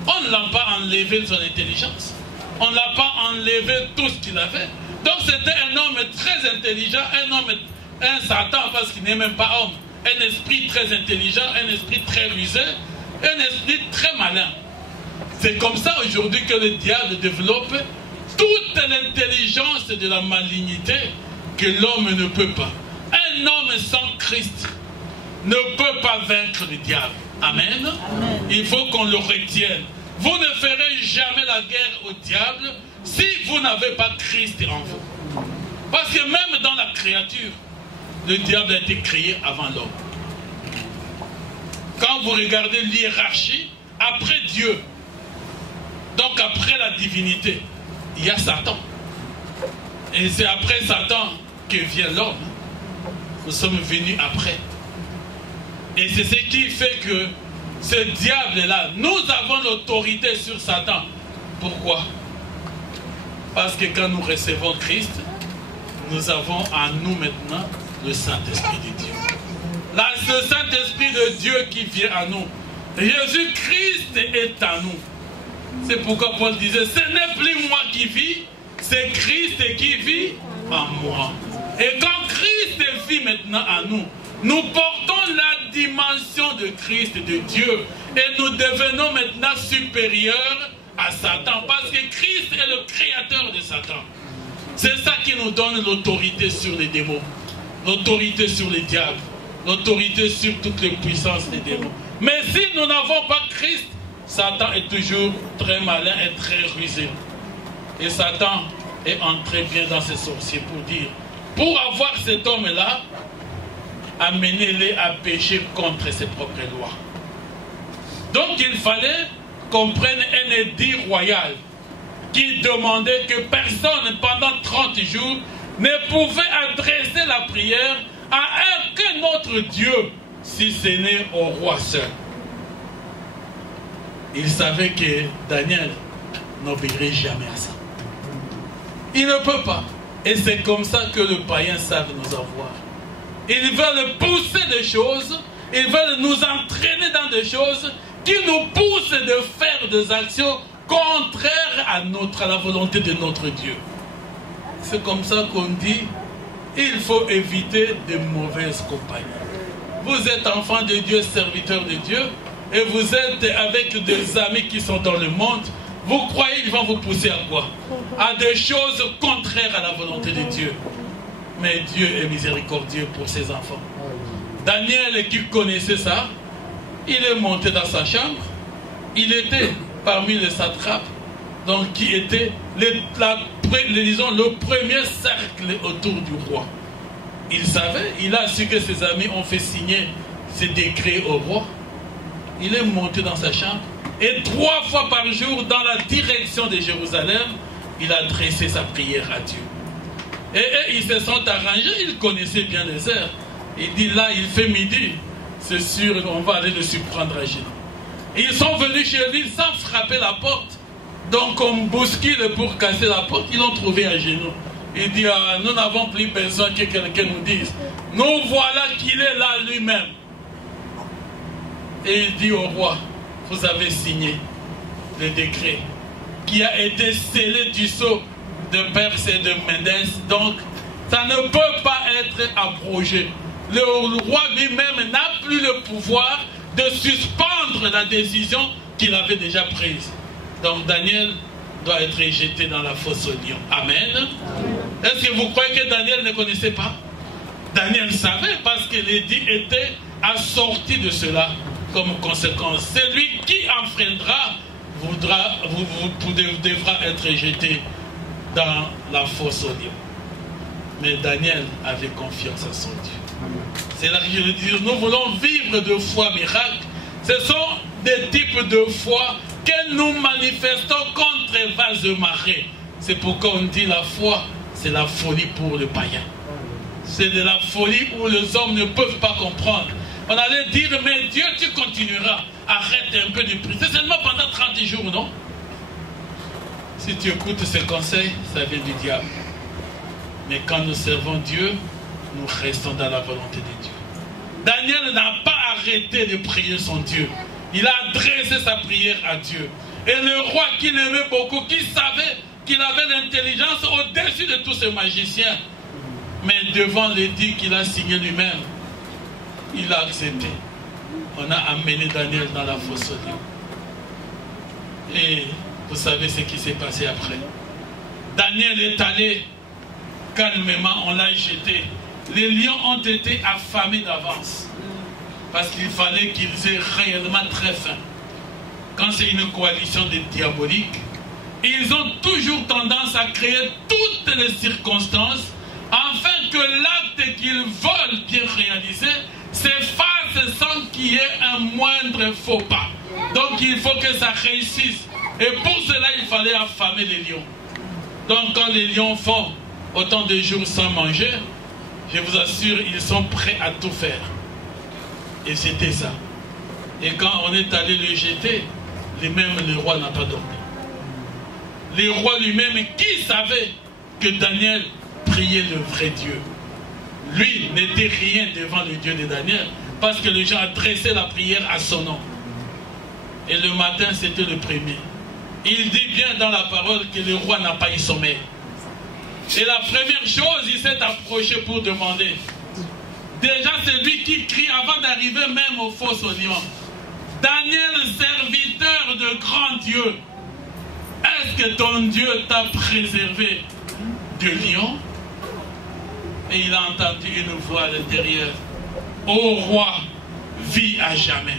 On ne l'a pas enlevé son intelligence. On ne l'a pas enlevé tout ce qu'il avait. Donc c'était un homme très intelligent, un Satan parce qu'il n'est même pas homme. Un esprit très intelligent, un esprit très rusé, un esprit très malin. C'est comme ça aujourd'hui que le diable développe toute l'intelligence de la malignité que l'homme ne peut pas. Un homme sans Christ ne peut pas vaincre le diable. Amen. Amen. Il faut qu'on le retienne. Vous ne ferez jamais la guerre au diable si vous n'avez pas Christ en vous. Parce que même dans la créature, le diable a été créé avant l'homme. Quand vous regardez l'hiérarchie, après Dieu, donc après la divinité, il y a Satan. Et c'est après Satan que vient l'homme. Nous sommes venus après. Et c'est ce qui fait que ce diable-là, nous avons l'autorité sur Satan. Pourquoi? Parce que quand nous recevons Christ, nous avons en nous maintenant le Saint-Esprit de Dieu. Là, ce Saint-Esprit de Dieu qui vient à nous. Jésus-Christ est en nous. C'est pourquoi Paul disait, ce n'est plus moi qui vis, c'est Christ qui vit en moi. Et quand Christ vit maintenant en nous, nous portons la dimension de Christ et de Dieu. Et nous devenons maintenant supérieurs à Satan. Parce que Christ est le créateur de Satan. C'est ça qui nous donne l'autorité sur les démons. L'autorité sur les diables. L'autorité sur toutes les puissances des démons. Mais si nous n'avons pas Christ, Satan est toujours très malin et très rusé. Et Satan est entré bien dans ses sorciers pour dire, pour avoir cet homme-là, amenez-les à pécher contre ses propres lois. Donc il fallait qu'on prenne un édit royal qui demandait que personne pendant 30 jours ne pouvait adresser la prière à aucun autre Dieu si ce n'est au roi seul. Il savait que Daniel n'obéirait jamais à ça. Il ne peut pas. Et c'est comme ça que le païen savent nous avoir. Ils veulent pousser des choses, ils veulent nous entraîner dans des choses qui nous poussent de faire des actions contraires à la volonté de notre Dieu. C'est comme ça qu'on dit, il faut éviter de mauvaises compagnies. Vous êtes enfant de Dieu, serviteur de Dieu, et vous êtes avec des amis qui sont dans le monde. Vous croyez qu'ils vont vous pousser à quoi? À des choses contraires à la volonté de Dieu. Mais Dieu est miséricordieux pour ses enfants. Daniel, qui connaissait ça, il est monté dans sa chambre. Il était parmi les satrapes, donc qui était disons, le premier cercle autour du roi. Il savait, il a su que ses amis ont fait signer ces décrets au roi. Il est monté dans sa chambre. Et 3 fois par jour, dans la direction de Jérusalem, il a adressé sa prière à Dieu. Et ils se sont arrangés, ils connaissaient bien les heures. Il dit là, il fait midi, c'est sûr, on va aller le surprendre à genoux. Ils sont venus chez lui sans frapper la porte. Donc on bouscule pour casser la porte, ils l'ont trouvé à genoux. Il dit, ah, nous n'avons plus besoin que quelqu'un nous dise. Nous voilà qu'il est là lui-même. Et il dit au roi, vous avez signé le décret qui a été scellé du sceau de Perse et de Médès. Donc, ça ne peut pas être abrogé. Le roi lui-même n'a plus le pouvoir de suspendre la décision qu'il avait déjà prise. Donc, Daniel doit être jeté dans la fosse au lion. Amen. Est-ce que vous croyez que Daniel ne connaissait pas? Daniel savait parce que l'édit était assorti de cela. Comme conséquence, celui qui enfreindra devra être jeté dans la fosse au lion. Mais Daniel avait confiance en son Dieu. C'est là que je veux dire, nous voulons vivre de foi miracle. Ce sont des types de foi que nous manifestons contre vases marées. C'est pourquoi on dit la foi, c'est la folie pour le païen. C'est de la folie où les hommes ne peuvent pas comprendre. On allait dire, mais Dieu, tu continueras. Arrête un peu de prier. C'est seulement pendant 30 jours, non? Si tu écoutes ces conseils, ça vient du diable. Mais quand nous servons Dieu, nous restons dans la volonté de Dieu. Daniel n'a pas arrêté de prier son Dieu. Il a adressé sa prière à Dieu. Et le roi qui l'aimait beaucoup, qui savait qu'il avait l'intelligence au-dessus de tous ces magiciens, mais devant l'édit qu'il a signé lui-même, il a accepté. On a amené Daniel dans la fosse au lion. Et vous savez ce qui s'est passé après. Daniel est allé calmement, on l'a jeté. Les lions ont été affamés d'avance. Parce qu'il fallait qu'ils aient réellement très faim. Quand c'est une coalition de diaboliques, ils ont toujours tendance à créer toutes les circonstances afin que l'acte qu'ils veulent bien réaliser s'efface sans qu'il y ait un moindre faux pas. Donc il faut que ça réussisse. Et pour cela, il fallait affamer les lions. Donc quand les lions font autant de jours sans manger, je vous assure, ils sont prêts à tout faire. Et c'était ça. Et quand on est allé le jeter, même le roi n'a pas dormi. Le roi lui-même, qui savait que Daniel priait le vrai Dieu? Lui n'était rien devant le Dieu de Daniel, parce que les gens adressaient la prière à son nom. Et le matin, c'était le premier. Il dit bien dans la parole que le roi n'a pas eu sommeil. Et la première chose, il s'est approché pour demander, Déjà, c'est lui qui crie avant d'arriver même aux fosses aux lions. Daniel, serviteur de grand Dieu, est-ce que ton Dieu t'a préservé de lions? Et il a entendu une voix à l'intérieur. Ô roi, vis à jamais.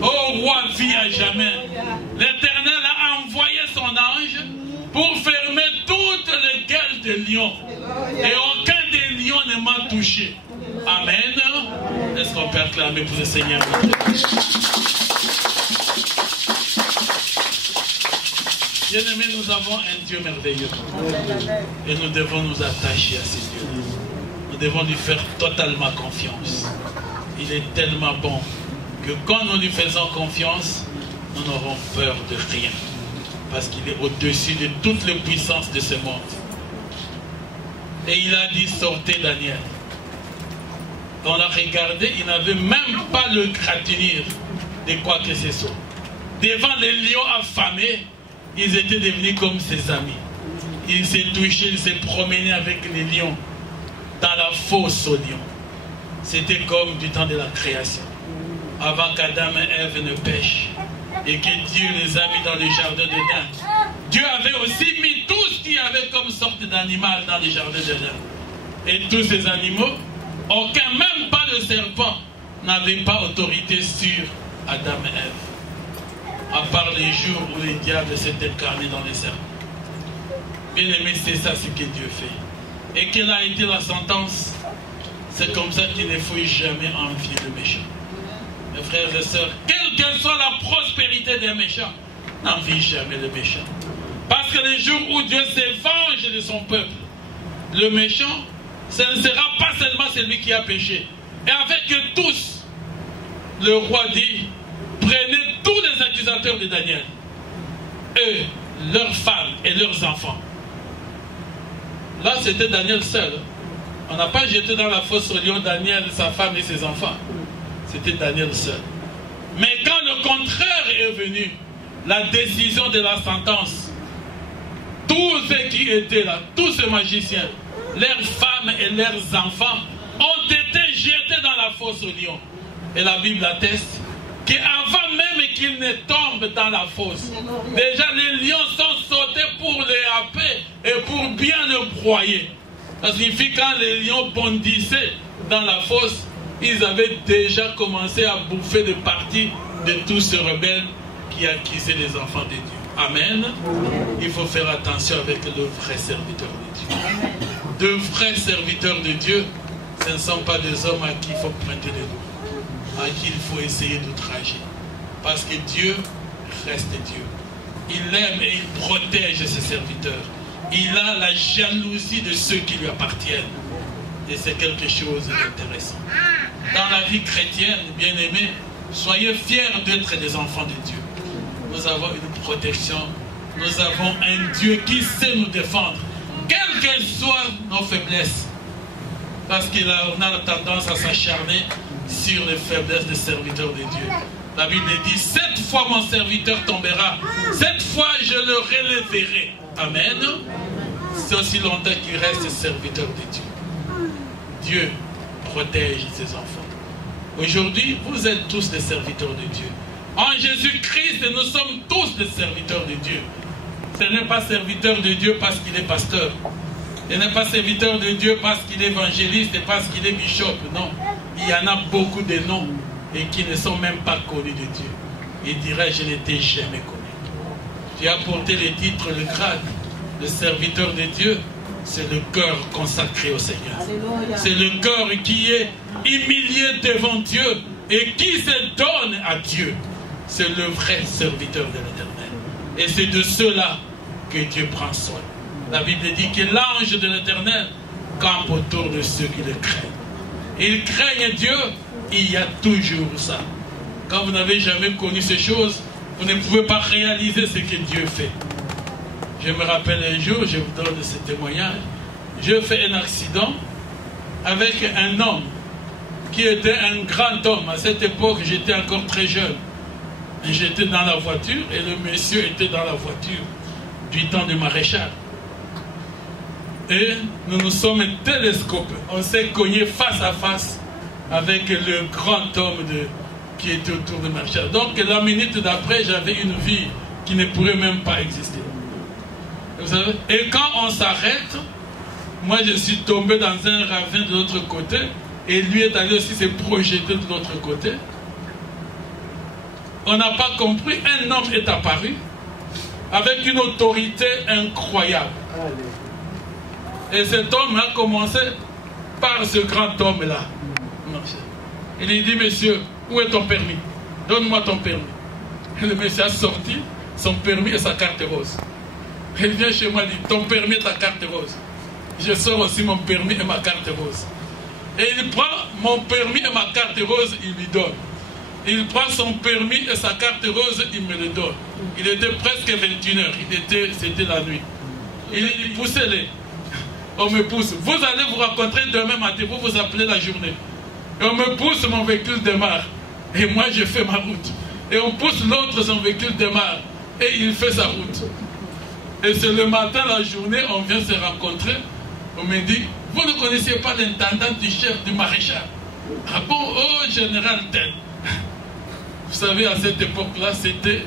Ô roi, vis à jamais. L'Éternel a envoyé son ange pour fermer toutes les gueules de lions. Et aucun des lions ne m'a touché. Amen. Est-ce qu'on peut acclamer pour le Seigneur? Bien-aimés, nous avons un Dieu merveilleux. Et nous devons nous attacher à ce Dieu. Nous devons lui faire totalement confiance. Il est tellement bon que quand nous lui faisons confiance, nous n'aurons peur de rien. Parce qu'il est au-dessus de toutes les puissances de ce monde. Et il a dit, sortez Daniel. On l'a regardé, il n'avait même pas le gratinir de quoi que ce soit. Devant les lions affamés, ils étaient devenus comme ses amis. Il s'est touché, il s'est promené avec les lions dans la fosse aux lions. C'était comme du temps de la création. Avant qu'Adam et Ève ne pêchent et que Dieu les a mis dans le jardin d'Éden. Dieu avait aussi mis tout ce qu'il y avait comme sorte d'animal dans le jardin d'Éden. Et tous ces animaux, aucun, même pas le serpent, n'avait pas autorité sur Adam et Ève. À part les jours où les diables s'étaient incarnés dans les serpents. Bien aimé, c'est ça ce que Dieu fait. Et quelle a été la sentence? C'est comme ça qu'il ne faut jamais envier le méchant. Mes frères et sœurs, quelle que soit la prospérité des méchants, n'envie jamais le méchant. Parce que les jours où Dieu se venge de son peuple, le méchant, ce ne sera pas seulement celui qui a péché. Et avec tous, le roi dit, prenez tous les accusateurs de Daniel, eux, leurs femmes et leurs enfants. Là, c'était Daniel seul. On n'a pas jeté dans la fosse au lion Daniel, sa femme et ses enfants. C'était Daniel seul. Mais quand le contraire est venu, la décision de la sentence, tous ceux qui étaient là, tous ces magiciens, leurs femmes et leurs enfants ont été jetés dans la fosse au lion. Et la Bible atteste qu'avant même qu'ils ne tombent dans la fosse, déjà les lions sont sautés pour les happer et pour bien le broyer. Ça signifie que quand les lions bondissaient dans la fosse, ils avaient déjà commencé à bouffer des parties de tous ces rebelles qui acquisaient les enfants de Dieu. Amen. Il faut faire attention avec le vrai serviteur de Dieu. De vrais serviteurs de Dieu, ce ne sont pas des hommes à qui il faut pointer le doigt, à qui il faut essayer d'outrager. Parce que Dieu reste Dieu. Il aime et il protège ses serviteurs. Il a la jalousie de ceux qui lui appartiennent. Et c'est quelque chose d'intéressant. Dans la vie chrétienne, bien-aimés, soyez fiers d'être des enfants de Dieu. Nous avons une protection. Nous avons un Dieu qui sait nous défendre, quelles qu'elles soient nos faiblesses. Parce qu'on a tendance à s'acharner sur les faiblesses des serviteurs de Dieu. La Bible dit, 7 fois mon serviteur tombera, 7 fois je le relèverai. Amen. C'est aussi longtemps qu'il reste serviteur de Dieu. Dieu protège ses enfants. Aujourd'hui, vous êtes tous des serviteurs de Dieu. En Jésus-Christ, nous sommes tous des serviteurs de Dieu. Ce n'est pas serviteur de Dieu parce qu'il est pasteur. Ce n'est pas serviteur de Dieu parce qu'il est évangéliste et parce qu'il est bishop. Non. Il y en a beaucoup de noms et qui ne sont même pas connus de Dieu. Il dirait, je n'étais jamais connu. Tu as porté le titre, le grade. Le serviteur de Dieu, c'est le cœur consacré au Seigneur. C'est le cœur qui est humilié devant Dieu et qui se donne à Dieu. C'est le vrai serviteur de l'Éternel. Et c'est de ceux-là que Dieu prend soin. La Bible dit que l'ange de l'Éternel campe autour de ceux qui le craignent. Ils craignent Dieu, il y a toujours ça. Quand vous n'avez jamais connu ces choses, vous ne pouvez pas réaliser ce que Dieu fait. Je me rappelle un jour, je vous donne ce témoignage, j'ai fait un accident avec un homme qui était un grand homme. À cette époque, j'étais encore très jeune. J'étais dans la voiture et le monsieur était dans la voiture du temps du maréchal. Et nous nous sommes télescopés. On s'est cogné face à face avec le grand homme qui était autour de Marshall. Donc la minute d'après, j'avais une vie qui ne pourrait même pas exister. Vous savez? Et quand on s'arrête, moi je suis tombé dans un ravin de l'autre côté, et lui est allé aussi se projeter de l'autre côté. On n'a pas compris, un homme est apparu avec une autorité incroyable. Et cet homme a commencé par ce grand homme-là. Il lui dit, monsieur, où est ton permis? Donne-moi ton permis. Et le monsieur a sorti son permis et sa carte rose. Il vient chez moi et dit, ton permis et ta carte rose. Je sors aussi mon permis et ma carte rose. Et il prend mon permis et ma carte rose, il lui donne. Il prend son permis et sa carte rose, il me le donne. Il était presque 21h, c'était la nuit. Il dit, poussez-les. On me pousse. Vous allez vous rencontrer demain matin, vous vous appelez la journée. Et on me pousse, mon véhicule démarre. Et moi, je fais ma route. Et on pousse l'autre, son véhicule démarre. Et il fait sa route. Et c'est le matin, la journée, on vient se rencontrer. On me dit, vous ne connaissiez pas l'intendant du chef du maréchal? Ah bon, oh, général tel. Vous savez, à cette époque-là, c'était...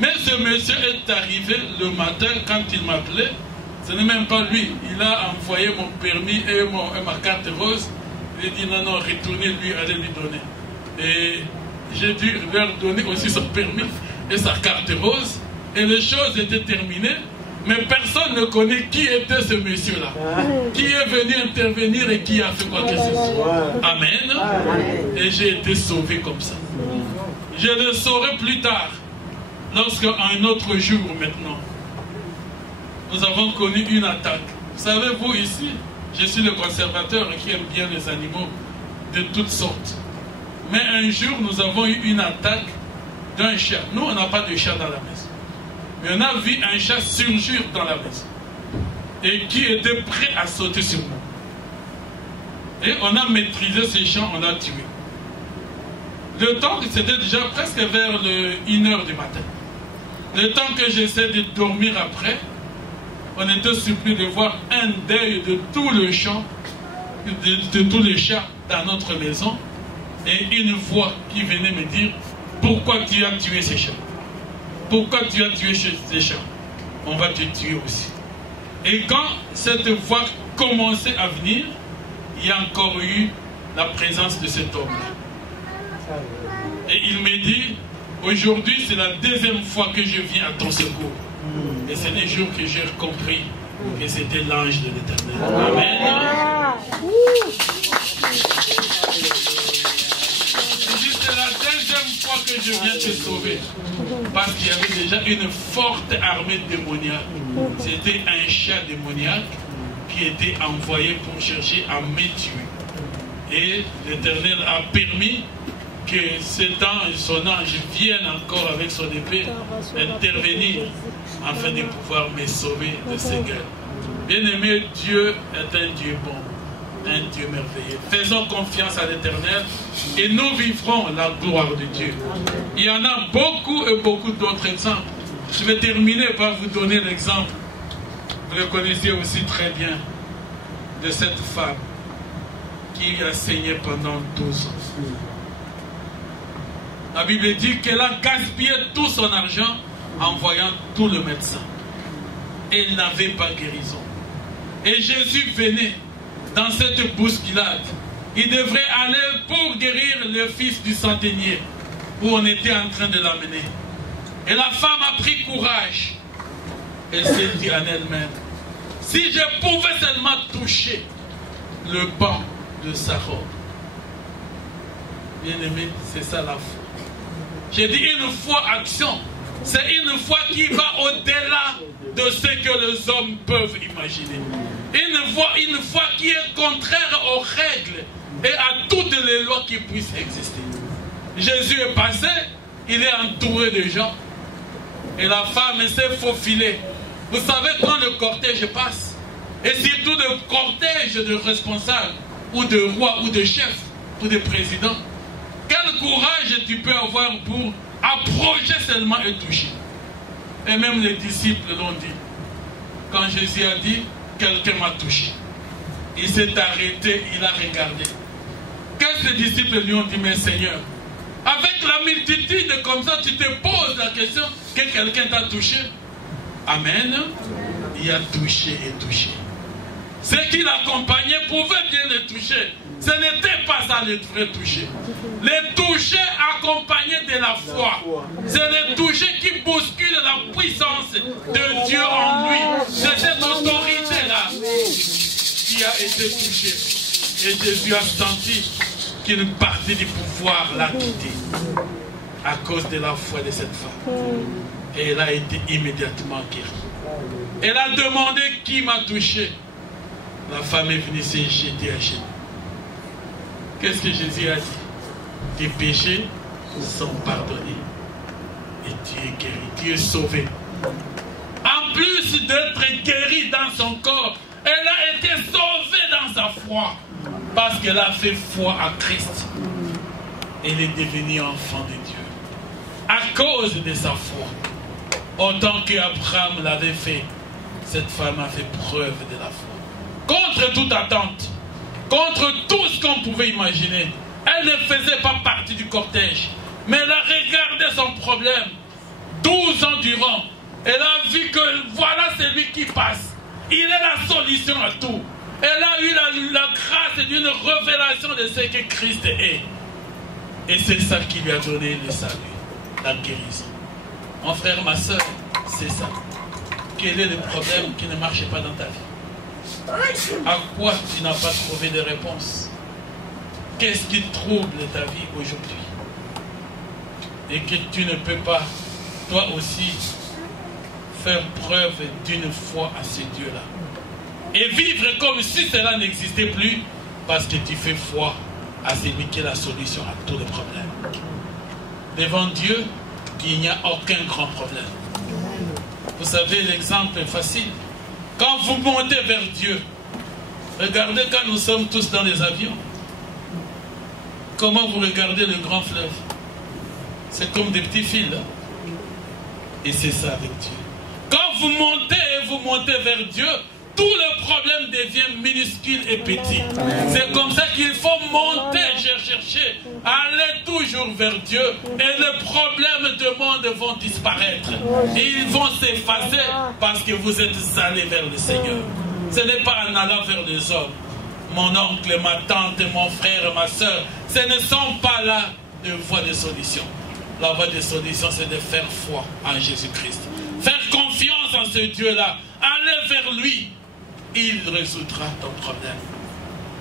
Mais ce monsieur est arrivé le matin, quand il m'appelait, ce n'est même pas lui. Il a envoyé mon permis et ma carte rose. Il a dit, non, non, retournez-lui, allez lui donner. Et j'ai dû leur donner aussi son permis et sa carte rose. Et les choses étaient terminées. Mais personne ne connaît qui était ce monsieur-là. Qui est venu intervenir et qui a fait quoi que ce soit. Amen. Et j'ai été sauvé comme ça. Je le saurai plus tard, lorsqu'à un autre jour maintenant, nous avons connu une attaque. Vous savez, vous ici, je suis le conservateur qui aime bien les animaux de toutes sortes. Mais un jour, nous avons eu une attaque d'un chat. Nous, on n'a pas de chat dans la maison. Mais on a vu un chat surgir dans la maison. Et qui était prêt à sauter sur nous. Et on a maîtrisé ce chat, on l'a tué. Le temps, c'était déjà presque vers 1h du matin. Le temps que j'essaie de dormir après, on était surpris de voir un deuil de tout le champ, de tous les chats dans notre maison, et une voix qui venait me dire, pourquoi tu as tué ces chats? Pourquoi tu as tué ces chats? On va te tuer aussi. Et quand cette voix commençait à venir, il y a encore eu la présence de cet homme-là. Et il me dit, aujourd'hui c'est la deuxième fois que je viens à ton secours. Et c'est le jour que j'ai compris que c'était l'ange de l'Éternel. Amen. C'est la deuxième fois que je viens te sauver. Parce qu'il y avait déjà une forte armée démoniaque. C'était un chat démoniaque qui était envoyé pour chercher à me tuer. Et l'Éternel a permis que cet ange, son ange vienne encore avec son épée intervenir afin de pouvoir me sauver de ces guerres. Bien-aimé, Dieu est un Dieu bon, un Dieu merveilleux. Faisons confiance à l'Éternel et nous vivrons la gloire de Dieu. Il y en a beaucoup et beaucoup d'autres exemples. Je vais terminer par vous donner l'exemple. Vous le connaissez aussi très bien, de cette femme qui a saigné pendant 12 ans. La Bible dit qu'elle a gaspillé tout son argent en voyant tout le médecin. Elle n'avait pas guérison. Et Jésus venait dans cette bousculade. Il devrait aller pour guérir le fils du centenier, où on était en train de l'amener. Et la femme a pris courage. Elle s'est dit en elle-même, si je pouvais seulement toucher le banc de sa robe. Bien-aimé, c'est ça la foi. J'ai dit une foi action. C'est une foi qui va au-delà de ce que les hommes peuvent imaginer. Une foi qui est contraire aux règles et à toutes les lois qui puissent exister. Jésus est passé, il est entouré de gens. Et la femme s'est faufilée. Vous savez, quand le cortège passe, et surtout le cortège de responsables, ou de rois, ou de chefs, ou de présidents, quel courage tu peux avoir pour approcher seulement et toucher. Et même les disciples l'ont dit. Quand Jésus a dit, quelqu'un m'a touché. Il s'est arrêté, il a regardé. Qu'est-ce que les disciples lui ont dit, mais Seigneur, avec la multitude comme ça, tu te poses la question que quelqu'un t'a touché. Amen. Il a touché et touché. Ceux qui l'accompagnaient pouvaient bien le toucher. Ce n'était pas ça le vrai toucher. Le toucher accompagné de la foi. C'est le toucher qui bouscule la puissance de Dieu en lui. C'est cette autorité-là qui a été touchée. Et Jésus a senti qu'une partie du pouvoir l'a quitté à cause de la foi de cette femme. Et elle a été immédiatement guérie. Elle a demandé qui m'a touché. La femme est venue se jeter à genoux. Qu'est-ce que Jésus a dit? Tes péchés sont pardonnés. Et tu es guéri, tu es sauvé. En plus d'être guéri dans son corps, elle a été sauvée dans sa foi. Parce qu'elle a fait foi à Christ. Elle est devenue enfant de Dieu. À cause de sa foi. Autant qu'Abraham l'avait fait, cette femme a fait preuve de la foi. Contre toute attente, contre tout ce qu'on pouvait imaginer, elle ne faisait pas partie du cortège. Mais elle a regardé son problème 12 ans durant. Elle a vu que voilà celui qui passe. Il est la solution à tout. Elle a eu la grâce d'une révélation de ce que Christ est. Et c'est ça qui lui a donné le salut, la guérison. Mon frère, ma soeur, c'est ça. Quel est le problème qui ne marche pas dans ta vie? À quoi tu n'as pas trouvé de réponse? Qu'est-ce qui trouble ta vie aujourd'hui? Et que tu ne peux pas, toi aussi, faire preuve d'une foi à ce Dieu-là. Et vivre comme si cela n'existait plus, parce que tu fais foi à celui qui est la solution à tous les problèmes. Devant Dieu, il n'y a aucun grand problème. Vous savez, l'exemple est facile. Quand vous montez vers Dieu, regardez quand nous sommes tous dans les avions. Comment vous regardez le grand fleuve? C'est comme des petits fils. Et c'est ça avec Dieu. Quand vous montez vers Dieu, tout le problème devient minuscule et petit. C'est comme ça qu'il faut monter, chercher, aller toujours vers Dieu. Et les problèmes du monde vont disparaître. Et ils vont s'effacer parce que vous êtes allés vers le Seigneur. Ce n'est pas en allant vers les hommes. Mon oncle, ma tante, mon frère, ma soeur, ce ne sont pas là de voie de solution. La voie de solution, c'est de faire foi en Jésus-Christ. Faire confiance en ce Dieu-là. Aller vers lui. Il résoudra ton problème.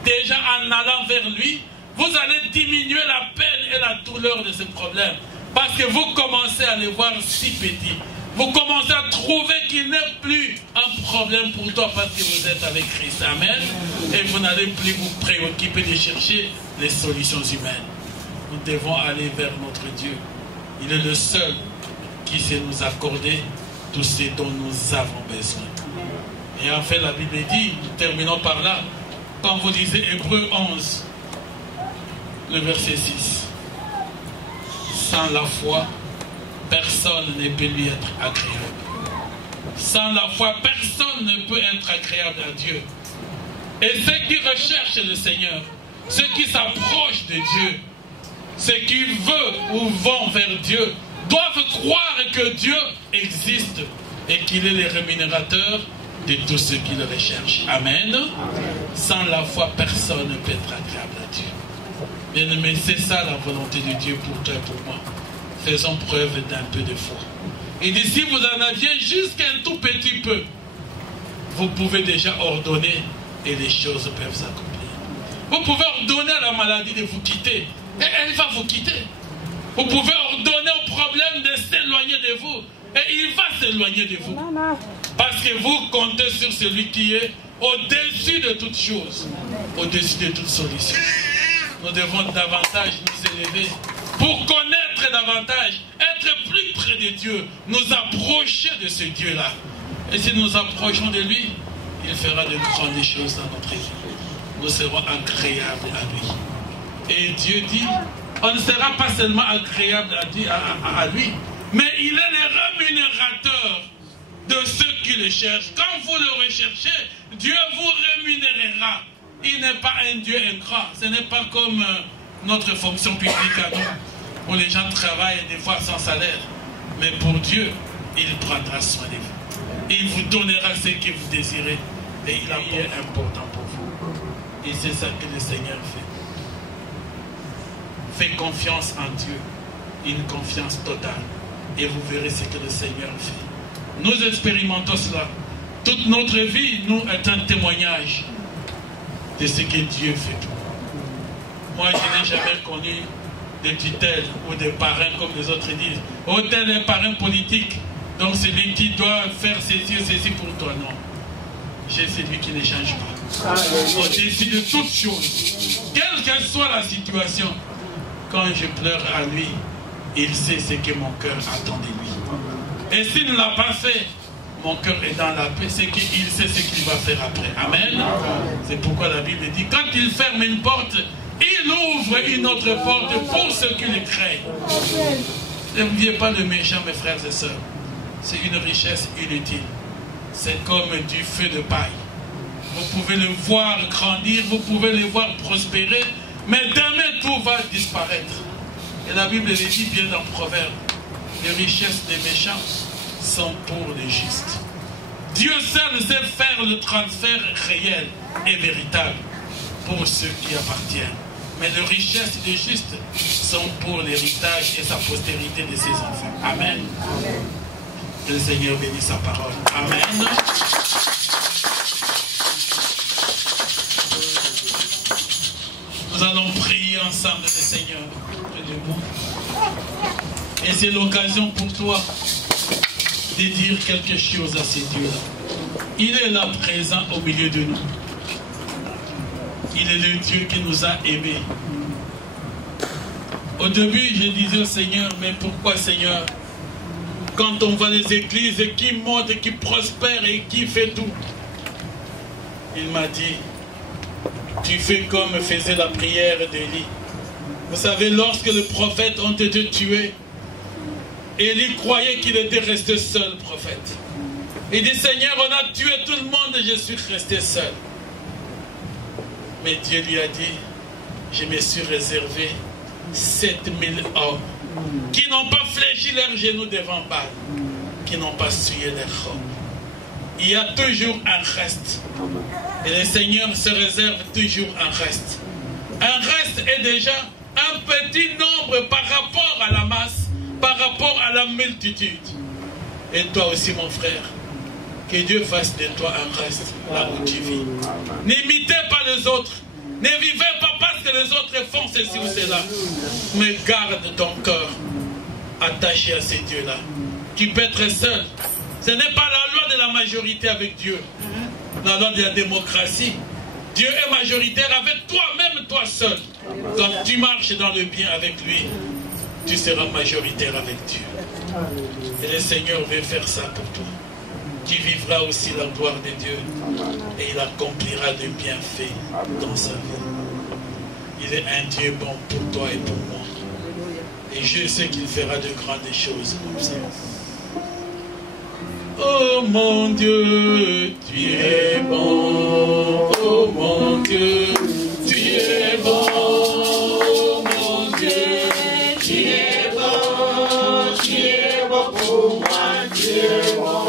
Déjà en allant vers lui, vous allez diminuer la peine et la douleur de ce problème. Parce que vous commencez à les voir si petits. Vous commencez à trouver qu'il n'est plus un problème pour toi parce que vous êtes avec Christ. Amen. Et vous n'allez plus vous préoccuper de chercher les solutions humaines. Nous devons aller vers notre Dieu. Il est le seul qui sait nous accorder tout ce dont nous avons besoin. Et en fait, la Bible dit, nous terminons par là, quand vous lisez Hébreux 11, le verset 6. Sans la foi, personne ne peut lui être agréable. Sans la foi, personne ne peut être agréable à Dieu. Et ceux qui recherchent le Seigneur, ceux qui s'approchent de Dieu, ceux qui veulent ou vont vers Dieu, doivent croire que Dieu existe et qu'il est le rémunérateur de tous ceux qui le recherchent. Amen. Sans la foi, personne ne peut être agréable à Dieu. Bien-aimé, c'est ça la volonté de Dieu pour toi et pour moi. Faisons preuve d'un peu de foi. Et d'ici vous en aviez jusqu'à un tout petit peu, vous pouvez déjà ordonner et les choses peuvent s'accomplir. Vous pouvez ordonner à la maladie de vous quitter et elle va vous quitter. Vous pouvez ordonner au problème de s'éloigner de vous et il va s'éloigner de vous. Parce que vous comptez sur celui qui est au-dessus de toutes choses, au-dessus de toutes solutions. Nous devons davantage nous élever pour connaître davantage, être plus près de Dieu, nous approcher de ce Dieu-là. Et si nous approchons de lui, il fera de grandes choses dans notre vie. Nous serons agréables à lui. Et Dieu dit, on ne sera pas seulement agréable à lui, mais il est le rémunérateur de ceux qui le cherchent. Quand vous le recherchez, Dieu vous rémunérera. Il n'est pas un Dieu ingrat. Ce n'est pas comme notre fonction publique à nous, où les gens travaillent des fois sans salaire. Mais pour Dieu, il prendra soin de vous. Il vous donnera ce que vous désirez. Et il est important pour vous. Et c'est ça que le Seigneur fait. Faites confiance en Dieu. Une confiance totale. Et vous verrez ce que le Seigneur fait. Nous expérimentons cela. Toute notre vie, nous, est un témoignage de ce que Dieu fait pour nous. Moi, je n'ai jamais connu de tutelle ou de parrain, comme les autres disent. Oh, tel est parrain politique. Donc, c'est lui qui doit faire ceci pour toi. Non. J'ai celui qui ne change pas. Au-dessus de toutes choses, quelle que soit la situation, quand je pleure à lui, il sait ce que mon cœur attend de lui. Et s'il ne l'a pas fait, mon cœur est dans la paix, c'est qu'il sait ce qu'il va faire après. Amen. C'est pourquoi la Bible dit, quand il ferme une porte, il ouvre une autre porte pour ceux qui le craignent. N'oubliez pas le méchant, mes frères et sœurs. C'est une richesse inutile. C'est comme du feu de paille. Vous pouvez le voir grandir, vous pouvez le voir prospérer, mais demain tout va disparaître. Et la Bible le dit bien dans Proverbe, les richesses des méchants sont pour les justes. Dieu seul sait faire le transfert réel et véritable pour ceux qui appartiennent. Mais les richesses des justes sont pour l'héritage et sa postérité de ses enfants. Amen. Que le Seigneur bénisse sa parole. Amen. Nous allons prier ensemble le Seigneur. Et c'est l'occasion pour toi de dire quelque chose à ces dieux-là. Il est là présent au milieu de nous. Il est le Dieu qui nous a aimés. Au début, je disais au Seigneur, mais pourquoi Seigneur, quand on voit les églises qui montent, qui prospèrent et qui fait tout, il m'a dit, tu fais comme faisait la prière d'Élie. Vous savez, lorsque les prophètes ont été tués, Élie croyait qu'il était resté seul, prophète. Il dit, Seigneur, on a tué tout le monde et je suis resté seul. Mais Dieu lui a dit, je me suis réservé 7000 hommes qui n'ont pas fléchi leurs genoux devant Baal, qui n'ont pas souillé leurs robes. Il y a toujours un reste. Et le Seigneur se réserve toujours un reste. Un reste est déjà un petit nombre par rapport à la masse, par rapport à la multitude. Et toi aussi, mon frère, que Dieu fasse de toi un reste là où tu vis. N'imitez pas les autres. Ne vivez pas parce que les autres font ceci ou cela. Mais garde ton cœur attaché à ces dieux-là. Tu peux être seul. Ce n'est pas la loi de la majorité avec Dieu. La loi de la démocratie. Dieu est majoritaire avec toi-même, toi seul. Quand tu marches dans le bien avec lui, tu seras majoritaire avec Dieu. Et le Seigneur veut faire ça pour toi. Tu vivras aussi la gloire de Dieu et il accomplira des bienfaits dans sa vie. Il est un Dieu bon pour toi et pour moi. Et je sais qu'il fera de grandes choses comme ça. Oh mon Dieu, tu es bon. Oh mon Dieu, tu es bon. Oh mon Dieu, tu es bon. Tu es bon pour moi, tu es bon.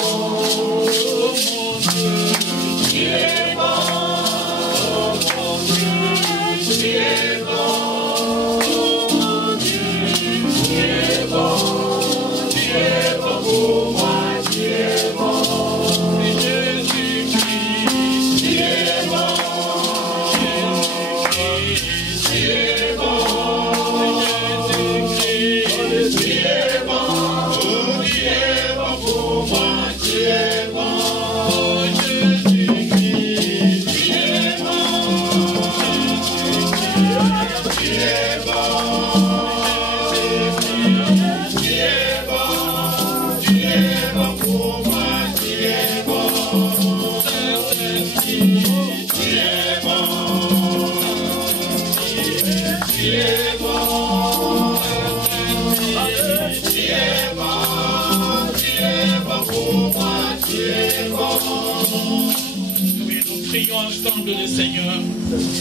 prions ensemble le Seigneur.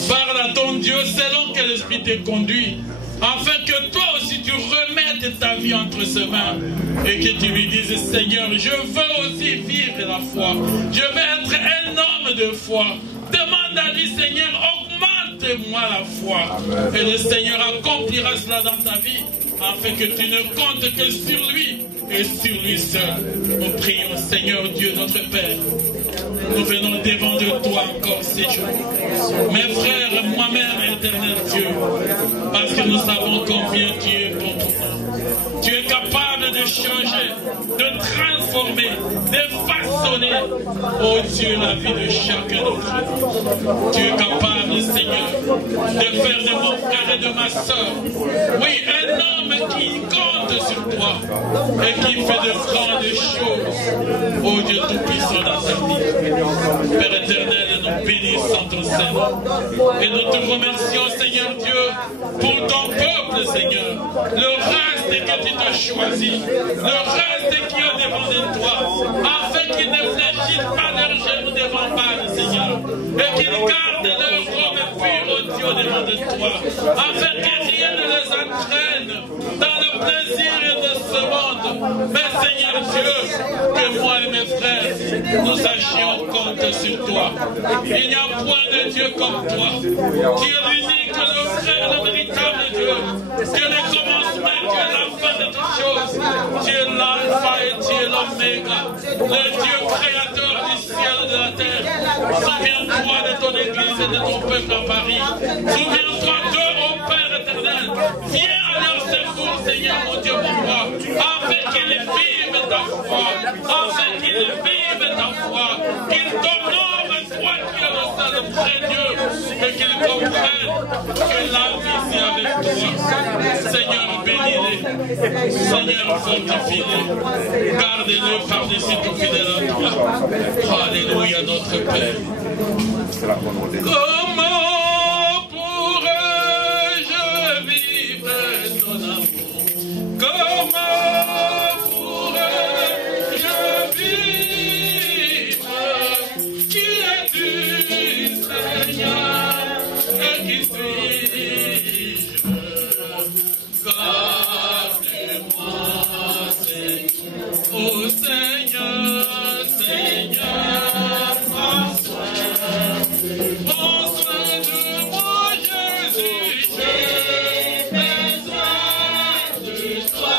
Parle à ton Dieu selon que l'Esprit te conduit, afin que toi aussi tu remettes ta vie entre ses mains et que tu lui dises, Seigneur, je veux aussi vivre la foi. Je veux être un homme de foi. Demande à lui, Seigneur, augmente-moi la foi. Amen. Et le Seigneur accomplira cela dans ta vie, afin que tu ne comptes que sur lui et sur lui seul. Nous prions, Seigneur Dieu, notre Père. Nous venons devant de toi encore ces jours. Mes frères, moi-même, éternel Dieu, parce que nous savons combien tu es bon pour nous. Tu es capable de changer, de transformer, de façonner, oh Dieu, la vie de chacun d'entre nous. Tu es capable, Seigneur, de faire de mon frère et de ma soeur, oui, un homme qui compte sur toi et qui fait de grandes choses, oh Dieu tout-puissant dans ta vie. Père éternel, nous bénissons ton Seigneur et nous te remercions, Seigneur Dieu, pour ton peuple, Seigneur. Le reste que tu t'as choisi, le reste qui est devant de toi, afin qu'ils ne fléchissent pas leurs genoux devant Baal, Seigneur, et qu'ils gardent leur robe pure, oh Dieu, devant de toi, afin que rien ne les entraîne dans le plaisir de ce monde. Mais Seigneur Dieu, que moi et mes frères, nous sachions compte sur toi. Il n'y a point de Dieu comme toi. Tu es l'unique, le vrai, le véritable Dieu. Tu es le commencement, tu es la fin de toutes choses. Tu es l'alpha et tu es l'oméga, le Dieu créateur du ciel et de la terre. Souviens-toi de ton église et de ton peuple à Paris. Souviens-toi d'eux, ô Père éternel. Viens à leur secours, Seigneur, mon Dieu, mon roi, afin qu'ils vivent ta foi, afin qu'ils vivent ta foi, qu'ils t'honorent, toi qui es le seul vrai Dieu, et qu'ils comprennent que la vie c'est avec toi. Seigneur, bénis-les, Seigneur, fortifie-les, garde-les par-dessus tout fidèle à toi. Alléluia, notre Père. Comment pourrais-je vivre ton amour? Comment pourrais-je vivre? Qui es-tu, Seigneur? Et qui suis-je? Garde-moi, Seigneur. Oh Seigneur, Seigneur, prends soin. Prends soin de moi, Jésus. J'ai besoin de toi.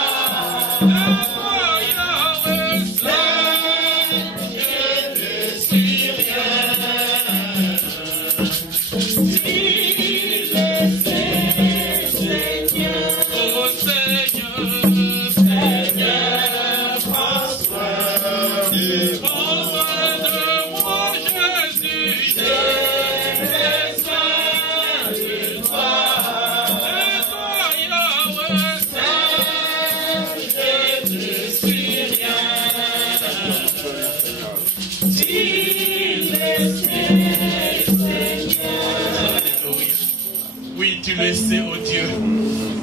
Tu le sais, oh Dieu.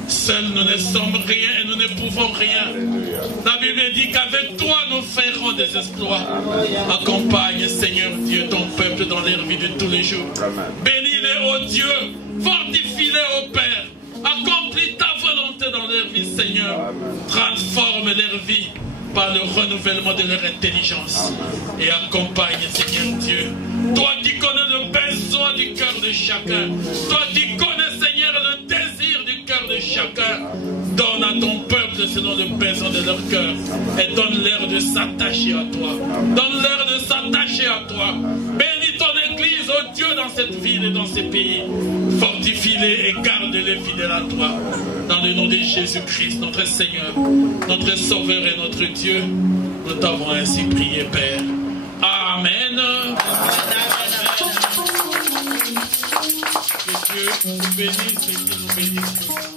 Seuls nous ne sommes rien et nous ne pouvons rien. La Bible dit qu'avec toi nous ferons des exploits. Accompagne, Seigneur Dieu, ton peuple dans leur vie de tous les jours. Bénis-les, oh Dieu. Fortifie-les, oh Père. Accomplis ta volonté dans leur vie, Seigneur. Transforme leur vie par le renouvellement de leur intelligence. Et accompagne, Seigneur Dieu. Toi qui connais le besoin du cœur de chacun. Toi qui connais, Seigneur, le désir du cœur de chacun. Donne à ton peuple selon le besoin de leur cœur. Et donne-leur de s'attacher à toi. Donne-leur de s'attacher à toi. Bénis ton église, oh Dieu, dans cette ville et dans ces pays. Fortifie-les et garde-les fidèles à toi. Dans le nom de Jésus-Christ, notre Seigneur, notre Sauveur et notre Dieu, nous t'avons ainsi prié, Père. Amen. Que Dieu nous bénisse et qu'il nous bénisse.